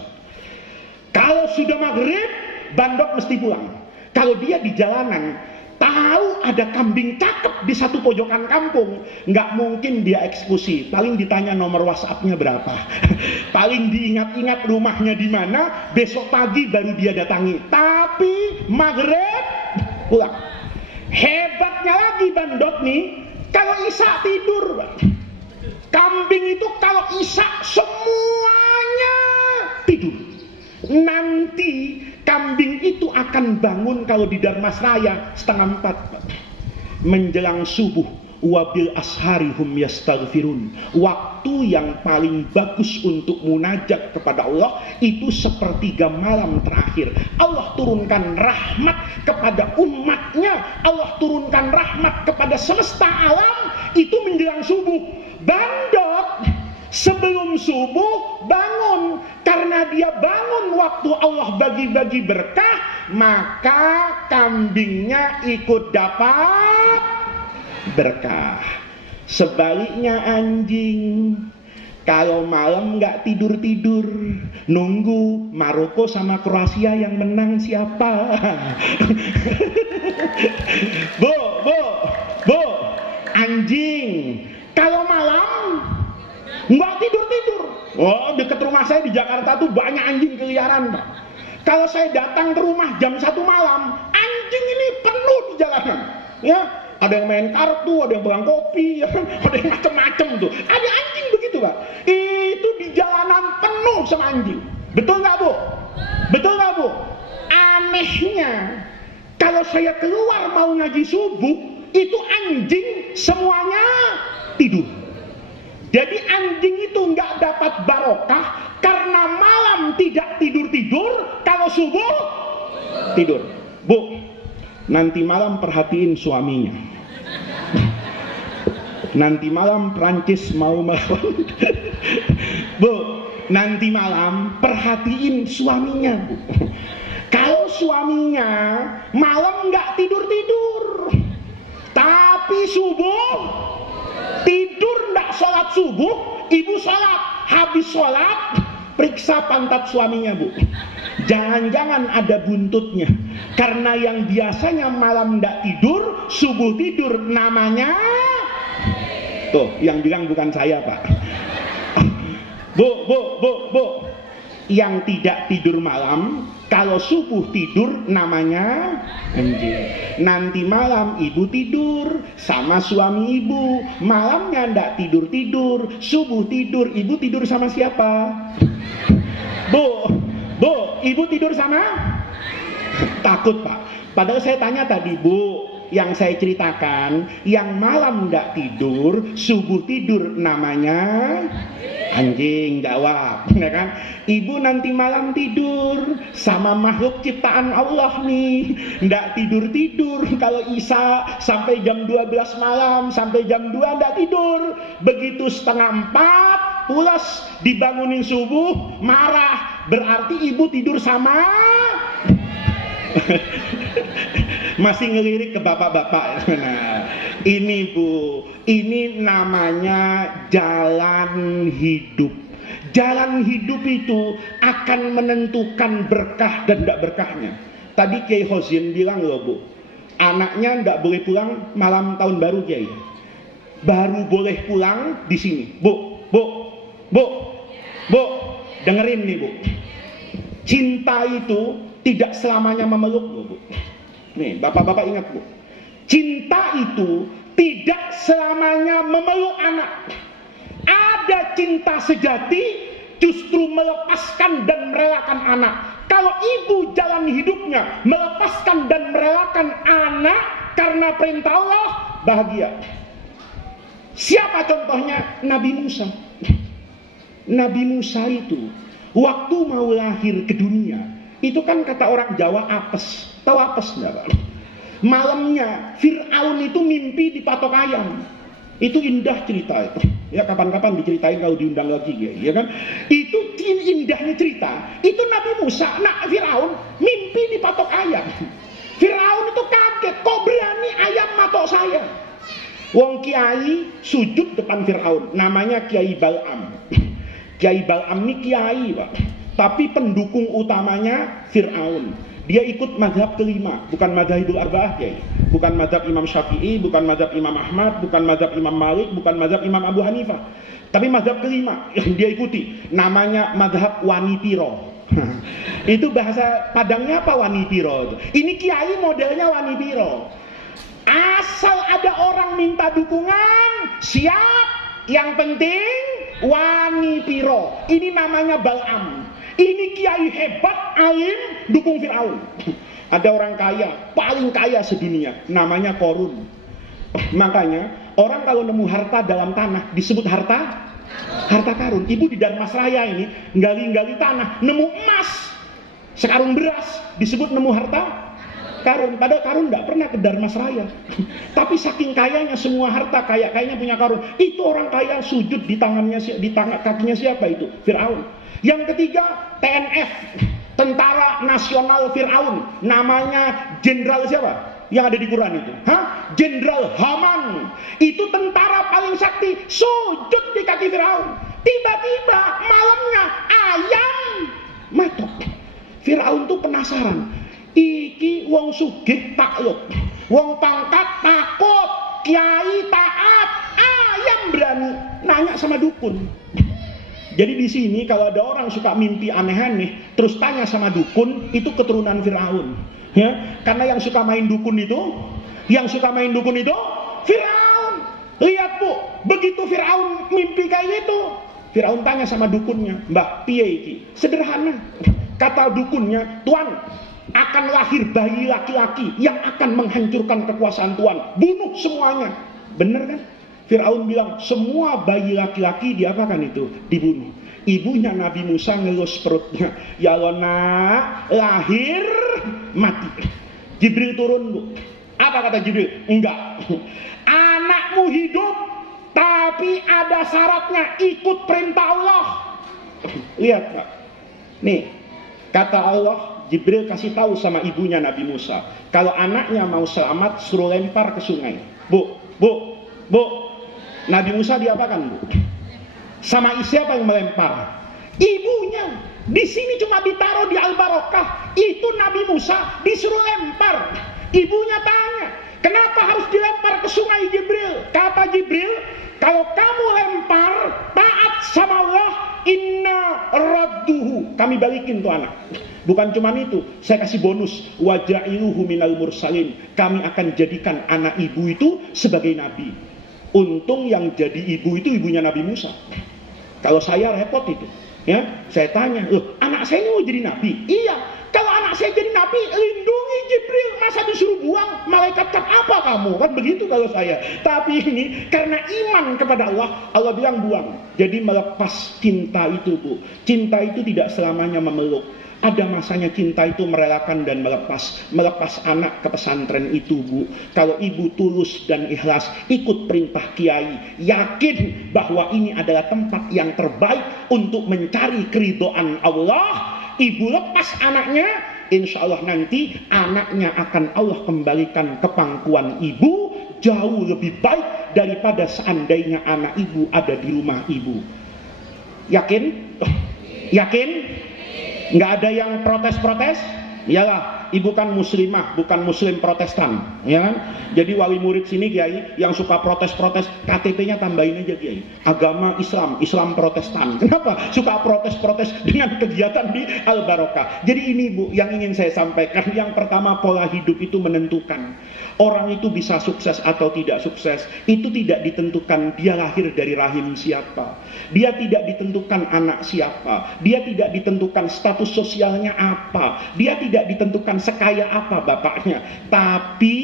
Kalau sudah maghrib bandot mesti pulang. Kalau dia di jalanan tahu ada kambing cakep di satu pojokan kampung, nggak mungkin dia eksekusi. Paling ditanya nomor WhatsApp-nya berapa, paling diingat-ingat rumahnya di mana, besok pagi baru dia datangi. Tapi maghrib pulang. Hebatnya lagi bandot nih, kalau isya tidur. Kambing itu kalau isya semuanya tidur. Nanti kambing itu akan bangun kalau di Darmasraya 3:30 menjelang subuh. Wabil asharihum yastaghfirun. Waktu yang paling bagus untuk munajat kepada Allah itu sepertiga malam terakhir. Allah turunkan rahmat kepada umatnya, Allah turunkan rahmat kepada semesta alam itu menjelang subuh. Bandot sebelum subuh bangun, karena dia bangun waktu Allah bagi-bagi berkah, maka kambingnya ikut dapat berkah. Sebaliknya anjing, kalau malam nggak tidur-tidur, nunggu Maroko sama Kroasia yang menang siapa. Bu, anjing kalau malam nggak tidur-tidur. Oh, dekat rumah saya di Jakarta tuh banyak anjing keliaran Pak. Kalau saya datang ke rumah jam 1 malam, anjing ini penuh di jalanan. Ya, ada yang main kartu, ada yang pegang kopi, ya, ada yang macem-macem tuh. Ada anjing begitu Pak. Itu di jalanan penuh sama anjing. Betul nggak Bu? Betul nggak Bu? Anehnya, kalau saya keluar mau ngaji subuh, itu anjing semuanya tidur. Jadi anjing itu nggak dapat barokah karena malam tidak tidur-tidur, kalau subuh tidur. Bu, nanti malam perhatiin suaminya. Nanti malam Prancis mau melawan. Bu, nanti malam perhatiin suaminya Bu. Kalau suaminya malam nggak tidur-tidur, tapi subuh tidur nggak sholat subuh, ibu sholat, habis sholat periksa pantat suaminya Bu, jangan-jangan ada buntutnya, karena yang biasanya malam nggak tidur, subuh tidur, namanya tuh, yang bilang bukan saya Pak. Bu, yang tidak tidur malam, kalau subuh tidur namanya anjing. Nanti malam ibu tidur sama suami ibu, malamnya ndak tidur-tidur, subuh tidur, ibu tidur sama siapa? Bu, ibu tidur sama? Takut Pak. Padahal saya tanya tadi Bu, yang saya ceritakan, yang malam ndak tidur, subuh tidur namanya anjing. Jawab, ya kan? Ibu nanti malam tidur sama makhluk ciptaan Allah nih, ndak tidur-tidur. Kalau isya sampai jam 12 malam, sampai jam 2 ndak tidur. Begitu 3:30 pulas dibangunin subuh, marah. Berarti ibu tidur sama masih ngelirik ke bapak-bapak. Nah, ini Bu, ini namanya jalan hidup. Jalan hidup itu akan menentukan berkah dan tidak berkahnya. Tadi Kiai Hozin bilang loh Bu, anaknya tidak boleh pulang malam tahun baru Kiai, baru boleh pulang di sini. Bu, dengerin nih Bu, cinta itu tidak selamanya memeluk Bu. Nih bapak-bapak ingat Bu, cinta itu tidak selamanya memeluk anak. Ada cinta sejati justru melepaskan dan merelakan anak. Kalau ibu jalan hidupnya melepaskan dan merelakan anak karena perintah Allah, bahagia. Siapa contohnya? Nabi Musa. Nabi Musa itu waktu mau lahir ke dunia, itu kan kata orang Jawa apes. Tahu apes enggak? Malamnya Fir'aun itu mimpi dipatok ayam. Itu indah cerita itu. Ya kapan-kapan diceritain kalau diundang lagi ya kan. Itu indahnya cerita. Itu Nabi Musa, Fir'aun mimpi dipatok ayam. Fir'aun itu kaget, kok berani ayam matok saya? Wong kiai sujud depan Fir'aun, namanya Kiai Bal'am. Kiai Bal'am ini kiai, Pak. Tapi pendukung utamanya Fir'aun. Dia ikut mazhab kelima, bukan mazhabul arba'ah, Kiai. Bukan mazhab Imam Syafi'i, bukan mazhab Imam Ahmad, bukan mazhab Imam Malik, bukan mazhab Imam Abu Hanifah. Tapi mazhab kelima yang dia ikuti, namanya mazhab Wanipiro. Itu bahasa Padangnya apa Wanipiro? Ini kiai modelnya Wanipiro. Asal ada orang minta dukungan, siap. Yang penting Wanipiro. Ini namanya Bal'am. Ini kiai hebat, alim, dukung Fir'aun. Ada orang kaya, paling kaya sedunia, namanya Korun. Makanya orang kalau nemu harta dalam tanah disebut harta karun. Ibu di Darmasraya ini gali-gali tanah, nemu emas, sekarung beras, disebut nemu harta karun. Padahal karun nggak pernah ke Darmasraya. Tapi saking kayanya semua harta, kayaknya punya karun. Itu orang kaya sujud di kakinya siapa itu? Fir'aun. Yang ketiga, TNF, Tentara Nasional Fir'aun. Namanya Jenderal siapa? Yang ada di Quran itu. Jenderal Haman. Itu tentara paling sakti, sujud di kaki Fir'aun. Tiba-tiba malamnya ayam matok. Fir'aun tuh penasaran. Iki wong sugih takluk, wong pangkat takut, kiai taat, ayam berani. Nanya sama dukun. Jadi di sini kalau ada orang suka mimpi aneh-aneh, terus tanya sama dukun, itu keturunan Fir'aun. Ya, karena yang suka main dukun itu Fir'aun. Lihat Bu, begitu Fir'aun mimpi kayak gitu, Fir'aun tanya sama dukunnya, Mbah piye iki? Sederhana. Kata dukunnya, Tuan, akan lahir bayi laki-laki yang akan menghancurkan kekuasaan Tuan. Bunuh semuanya. Bener kan? Fir'aun bilang, semua bayi laki-laki diapakan itu? Dibunuh. Ibunya Nabi Musa ngelus perutnya. Ya Allah nak, lahir, mati. Jibril turun Bu. Apa kata Jibril? Enggak. Anakmu hidup, tapi ada syaratnya, ikut perintah Allah. Lihat Pak. Nih, kata Allah, Jibril kasih tahu sama ibunya Nabi Musa, kalau anaknya mau selamat, suruh lempar ke sungai. Bu. Nabi Musa diapakan Bu? Sama siapa yang melempar? Ibunya. Di sini cuma ditaruh di Al-Barokah. Itu Nabi Musa disuruh lempar. Ibunya tanya, kenapa harus dilempar ke sungai Jibril? Kata Jibril, kalau kamu lempar taat sama Allah, inna radduhu, kami balikin tuh anak. Bukan cuma itu, saya kasih bonus, waja'iluhu minal mursalin, kami akan jadikan anak ibu itu sebagai nabi. Untung yang jadi ibu itu ibunya Nabi Musa. Kalau saya repot itu, ya saya tanya, loh anak saya ini mau jadi nabi? Iya. Kalau anak saya jadi nabi, lindungi Jibril, masa disuruh buang? Malaikat cat apa kamu? Kan begitu kalau saya. Tapi ini karena iman kepada Allah, Allah bilang buang. Jadi melepas cinta itu Bu. Cinta itu tidak selamanya memeluk. Ada masanya cinta itu merelakan dan melepas. Melepas anak ke pesantren itu Bu. Kalau ibu tulus dan ikhlas ikut perintah kiai, yakin bahwa ini adalah tempat yang terbaik untuk mencari keridhaan Allah, ibu lepas anaknya, insya Allah nanti anaknya akan Allah kembalikan ke pangkuan ibu jauh lebih baik daripada seandainya anak ibu ada di rumah ibu. Yakin? Yakin? Nggak ada yang protes-protes? Iyalah, ibu kan muslimah, bukan muslim protestan, ya kan? Jadi wali murid sini Kiai yang suka protes-protes, KTP-nya tambahin aja Kiai. Agama Islam, Islam protestan. Kenapa? Suka protes-protes dengan kegiatan di Al Barokah. Jadi ini Bu, yang ingin saya sampaikan. Yang pertama, pola hidup itu menentukan. Orang itu bisa sukses atau tidak sukses, itu tidak ditentukan dia lahir dari rahim siapa. Dia tidak ditentukan anak siapa. Dia tidak ditentukan status sosialnya apa. Dia tidak ditentukan sekaya apa bapaknya. Tapi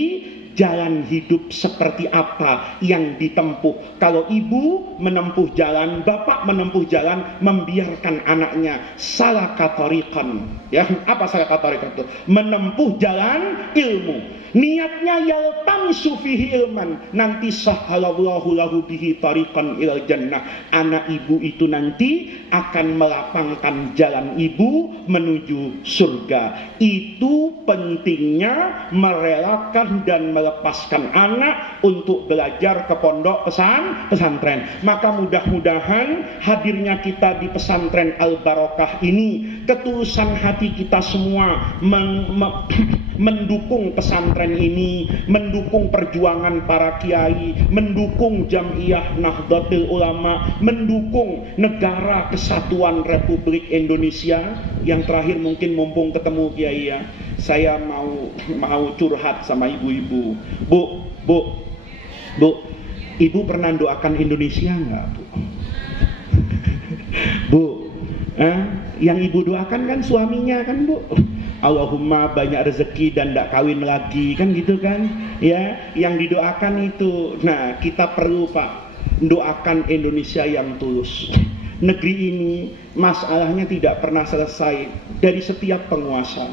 jalan hidup seperti apa yang ditempuh. Kalau ibu menempuh jalan, bapak menempuh jalan, membiarkan anaknya salah katorikan. Ya, apa salah katorikan itu? Menempuh jalan ilmu. Niatnya yaltamisu fihi ilman, nanti sahhalallahu lahu bihi tariqan ilal jannah. Anak ibu itu nanti akan melapangkan jalan ibu menuju surga. Itu pentingnya merelakan dan melepaskan anak untuk belajar ke pondok pesantren. Maka mudah-mudahan hadirnya kita di pesantren Al Barokah ini, ketulusan hati kita semua mendukung pesantren ini, mendukung perjuangan para kiai, mendukung Jam'iyah Nahdlatul Ulama, mendukung negara kesatuan Republik Indonesia. Yang terakhir mungkin mumpung ketemu kiai ya, saya mau curhat sama ibu-ibu. Bu, ibu pernah doakan Indonesia enggak, Bu? Bu, yang ibu doakan kan suaminya kan, Bu? Allahumma banyak rezeki dan tidak kawin lagi, kan gitu kan ya, yang didoakan itu. Nah, kita perlu Pak doakan Indonesia yang tulus. Negeri ini masalahnya tidak pernah selesai dari setiap penguasa.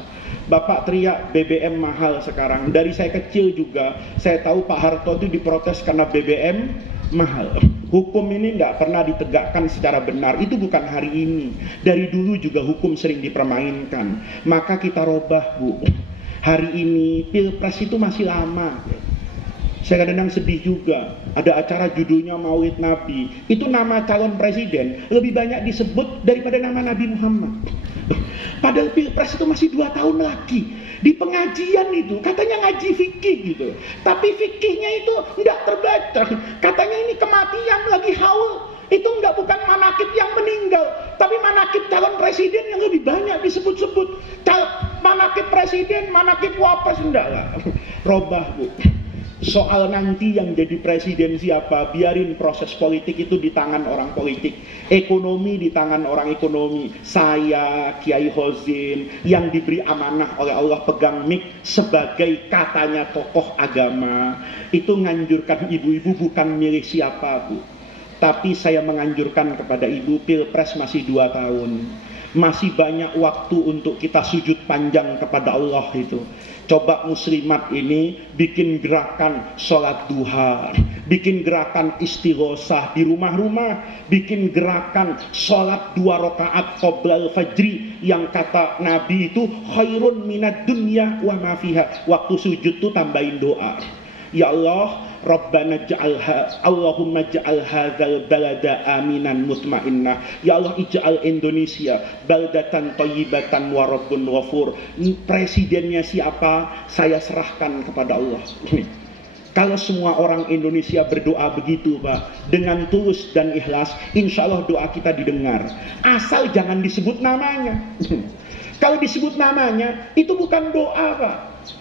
Bapak teriak BBM mahal sekarang. Dari saya kecil juga saya tahu Pak Harto itu diprotes karena BBM mahal. Hukum ini tidak pernah ditegakkan secara benar. Itu bukan hari ini. Dari dulu juga hukum sering dipermainkan. Maka kita robah, Bu. Hari ini Pilpres itu masih lama. Saya kadang-kadang sedih juga. Ada acara judulnya Maulid Nabi. Itu nama calon presiden lebih banyak disebut daripada nama Nabi Muhammad. Padahal Pilpres itu masih 2 tahun lagi. Di pengajian itu katanya ngaji fikih gitu, tapi fikihnya itu tidak terbaca. Katanya ini kematian lagi haul. Itu bukan manakib yang meninggal, tapi manakib calon presiden yang lebih banyak disebut-sebut. Manakib presiden, manakib wapres, enggak lah. Robah, Bu. Soal nanti yang jadi presiden siapa, biarin proses politik itu di tangan orang politik, ekonomi di tangan orang ekonomi. Saya Kiai Hozin yang diberi amanah oleh Allah pegang mik sebagai katanya tokoh agama, itu nganjurkan ibu-ibu bukan milih siapa, Bu, tapi saya menganjurkan kepada ibu, Pilpres masih 2 tahun, masih banyak waktu untuk kita sujud panjang kepada Allah itu. Coba muslimat ini bikin gerakan sholat duha, bikin gerakan istighosah di rumah-rumah, bikin gerakan sholat 2 rakaat qoblal fajri yang kata Nabi itu khairun minad dunya wa ma fiha. Waktu sujud tuh tambahin doa. Ya Allah, Rabbana ja'alha, Allahumma ja'al hadzal balada aminan mutmainnah. Ya Allah, ij'al Indonesia baldatan thayyibatan wa rabbun ghafur. Presidennya siapa? Saya serahkan kepada Allah. Kalau semua orang Indonesia berdoa begitu, Pak, dengan tulus dan ikhlas, insya Allah doa kita didengar. Asal jangan disebut namanya. Kalau disebut namanya, itu bukan doa, Pak.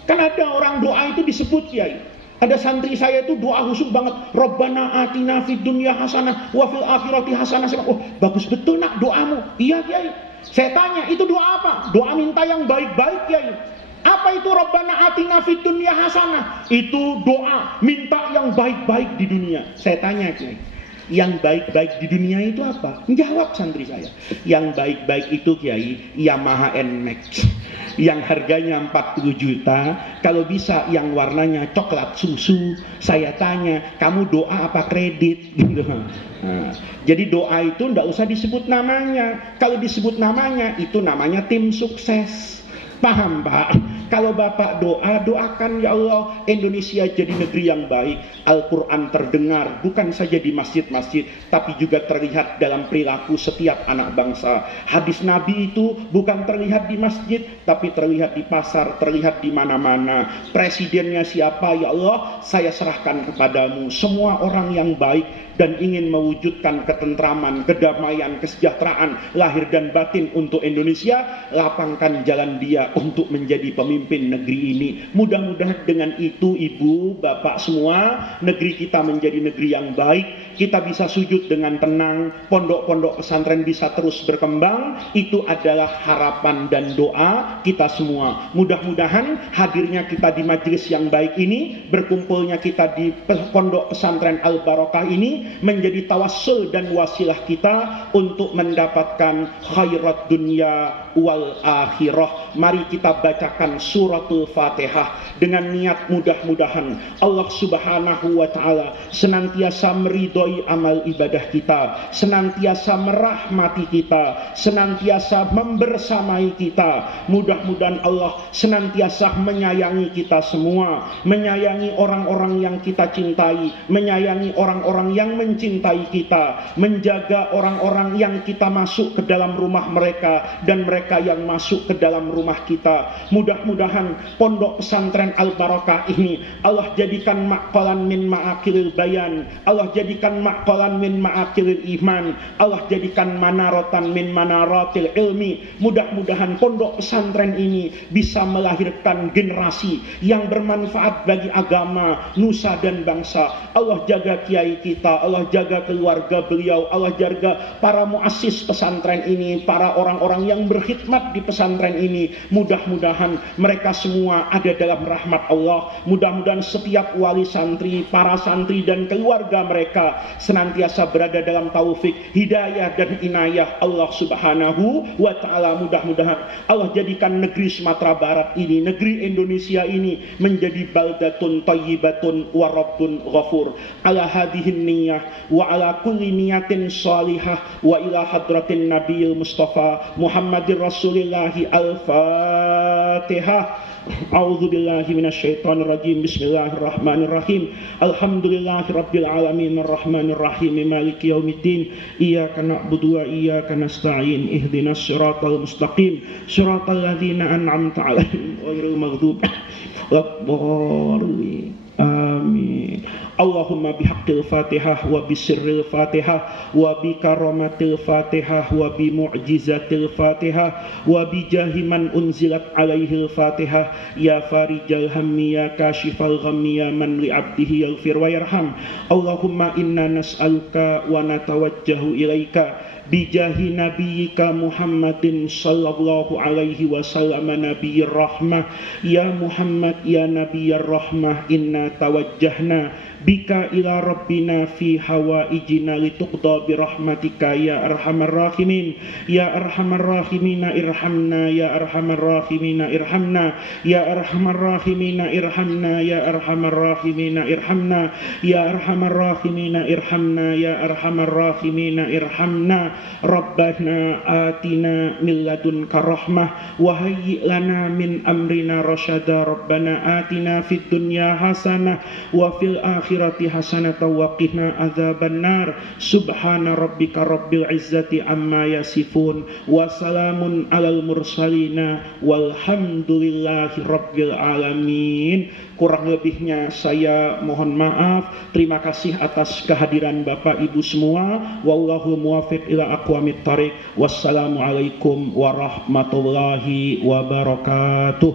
Kan ada orang doa itu disebut, ya. Ada santri saya itu doa khusyuk banget. Rabbana atina fid dunya hasanah wa fil akhirati hasanah. Oh, bagus betul nak doamu. Iya, Kiai. Saya tanya, itu doa apa? Doa minta yang baik-baik, Kiai. Apa itu Rabbana atina fid dunya hasanah? Itu doa minta yang baik-baik di dunia. Saya tanya, Kiai, yang baik-baik di dunia itu apa? Jawab santri saya. Yang baik-baik itu, Kiai, Yamaha NMAX. Yang harganya 40 juta, kalau bisa yang warnanya coklat susu. Saya tanya, kamu doa apa kredit? Nah, jadi doa itu tidak usah disebut namanya. Kalau disebut namanya, itu namanya tim sukses. Paham, Pak? Kalau Bapak doa, doakan ya Allah Indonesia jadi negeri yang baik. Al-Quran terdengar bukan saja di masjid-masjid, tapi juga terlihat dalam perilaku setiap anak bangsa. Hadis Nabi itu bukan terlihat di masjid, tapi terlihat di pasar, terlihat di mana-mana. Presidennya siapa ya Allah, saya serahkan kepadamu. Semua orang yang baik dan ingin mewujudkan ketentraman, kedamaian, kesejahteraan lahir dan batin untuk Indonesia, lapangkan jalan dia untuk menjadi pemimpin negeri ini. Mudah-mudahan dengan itu Ibu, Bapak semua, negeri kita menjadi negeri yang baik, kita bisa sujud dengan tenang, pondok-pondok pesantren bisa terus berkembang. Itu adalah harapan dan doa kita semua. Mudah-mudahan hadirnya kita di majelis yang baik ini, berkumpulnya kita di pondok pesantren Al-Barakah ini menjadi tawassul dan wasilah kita untuk mendapatkan khairat dunia wal akhirah. Mari kita bacakan suratul Fatihah dengan niat mudah-mudahan Allah Subhanahu wa taala senantiasa meridhoi amal ibadah kita, senantiasa merahmati kita, senantiasa membersamai kita. Mudah-mudahan Allah senantiasa menyayangi kita semua, menyayangi orang-orang yang kita cintai, menyayangi orang-orang yang mencintai kita, menjaga orang-orang yang kita masuk ke dalam rumah mereka dan mereka yang masuk ke dalam rumah kita. Mudah-mudahan pondok pesantren Al-Barakah ini Allah jadikan maqalan min ma'akilil bayan, Allah jadikan maqalan min ma'akilil iman, Allah jadikan manaratan min manaratil ilmi. Mudah-mudahan pondok pesantren ini bisa melahirkan generasi yang bermanfaat bagi agama, nusa dan bangsa. Allah jaga kiai kita, Allah jaga keluarga beliau, Allah jaga para muassis pesantren ini, para orang-orang yang berkhidmat di pesantren ini. Mudah-mudahan mereka semua ada dalam rahmat Allah. Mudah-mudahan setiap wali santri, para santri dan keluarga mereka senantiasa berada dalam taufik, hidayah dan inayah Allah Subhanahu wa ta'ala. Mudah-mudahan Allah jadikan negeri Sumatera Barat ini, negeri Indonesia ini menjadi baldatun thayyibatun wa rabbun ghafur. Ala hadihin niyah wa ala kulli niyatin salihah wa ila hadratin nabiyil mustafa Muhammadir Rasulillahi al-Fatihah. A'udzu billahi minasyaitonir rajim. Bismillahirrahmanirrahim. Alhamdulillahirabbil alamin arrahmanir rahim maliki yaumiddin. Iyyaka na'budu wa iyyaka nasta'in. Ihdinas siratal mustaqim. Siratal ladzina an'amta 'alaihim ghairil maghdubi 'alaihim. Amin. Allahumma bihaqqil Fatihah wa bisirril Fatihah wa bi karamatil Fatihah wa bi mu'jizatil Fatihah wa bi jahi man unzilat alaihil Fatihah ya farijal hammi ya kashifal ghammi ya man li 'abdihi yaghfir wa yarham. Allahumma inna nas'aluka wa natawajjahu ilaika bijahi nabiyyika Muhammadin sallallahu alaihi wasallam nabiyyir rahmah. Ya Muhammad ya nabiyyir rahmah, inna tawajjahna bika ila rabbina fi hawaijina lituqda bi rahmatika ya arhamar rahimin. Ya arhamar rahimina irhamna, ya arhamar rahimina irhamna, ya arhamar rahimina irhamna, ya arhamar rahimina irhamna, ya arhamar rahimina irhamna, ya arhamar rahimina irhamna. Rabbana atina min ladunka rahmah wa hayyi lana min amrina rasyada. Rabbana atina fid dunya hasanah wa fil akhirati hasanatan wa qina adzabannar. Subhana rabbika rabbil izzati amma yasifun wa salamun alal mursalina walhamdulillahi rabbil alamin. Kurang lebihnya saya mohon maaf. Terima kasih atas kehadiran Bapak Ibu semua. Wallahu muwaffiq ila aqwamit thariq. Wassalamualaikum warahmatullahi wabarakatuh.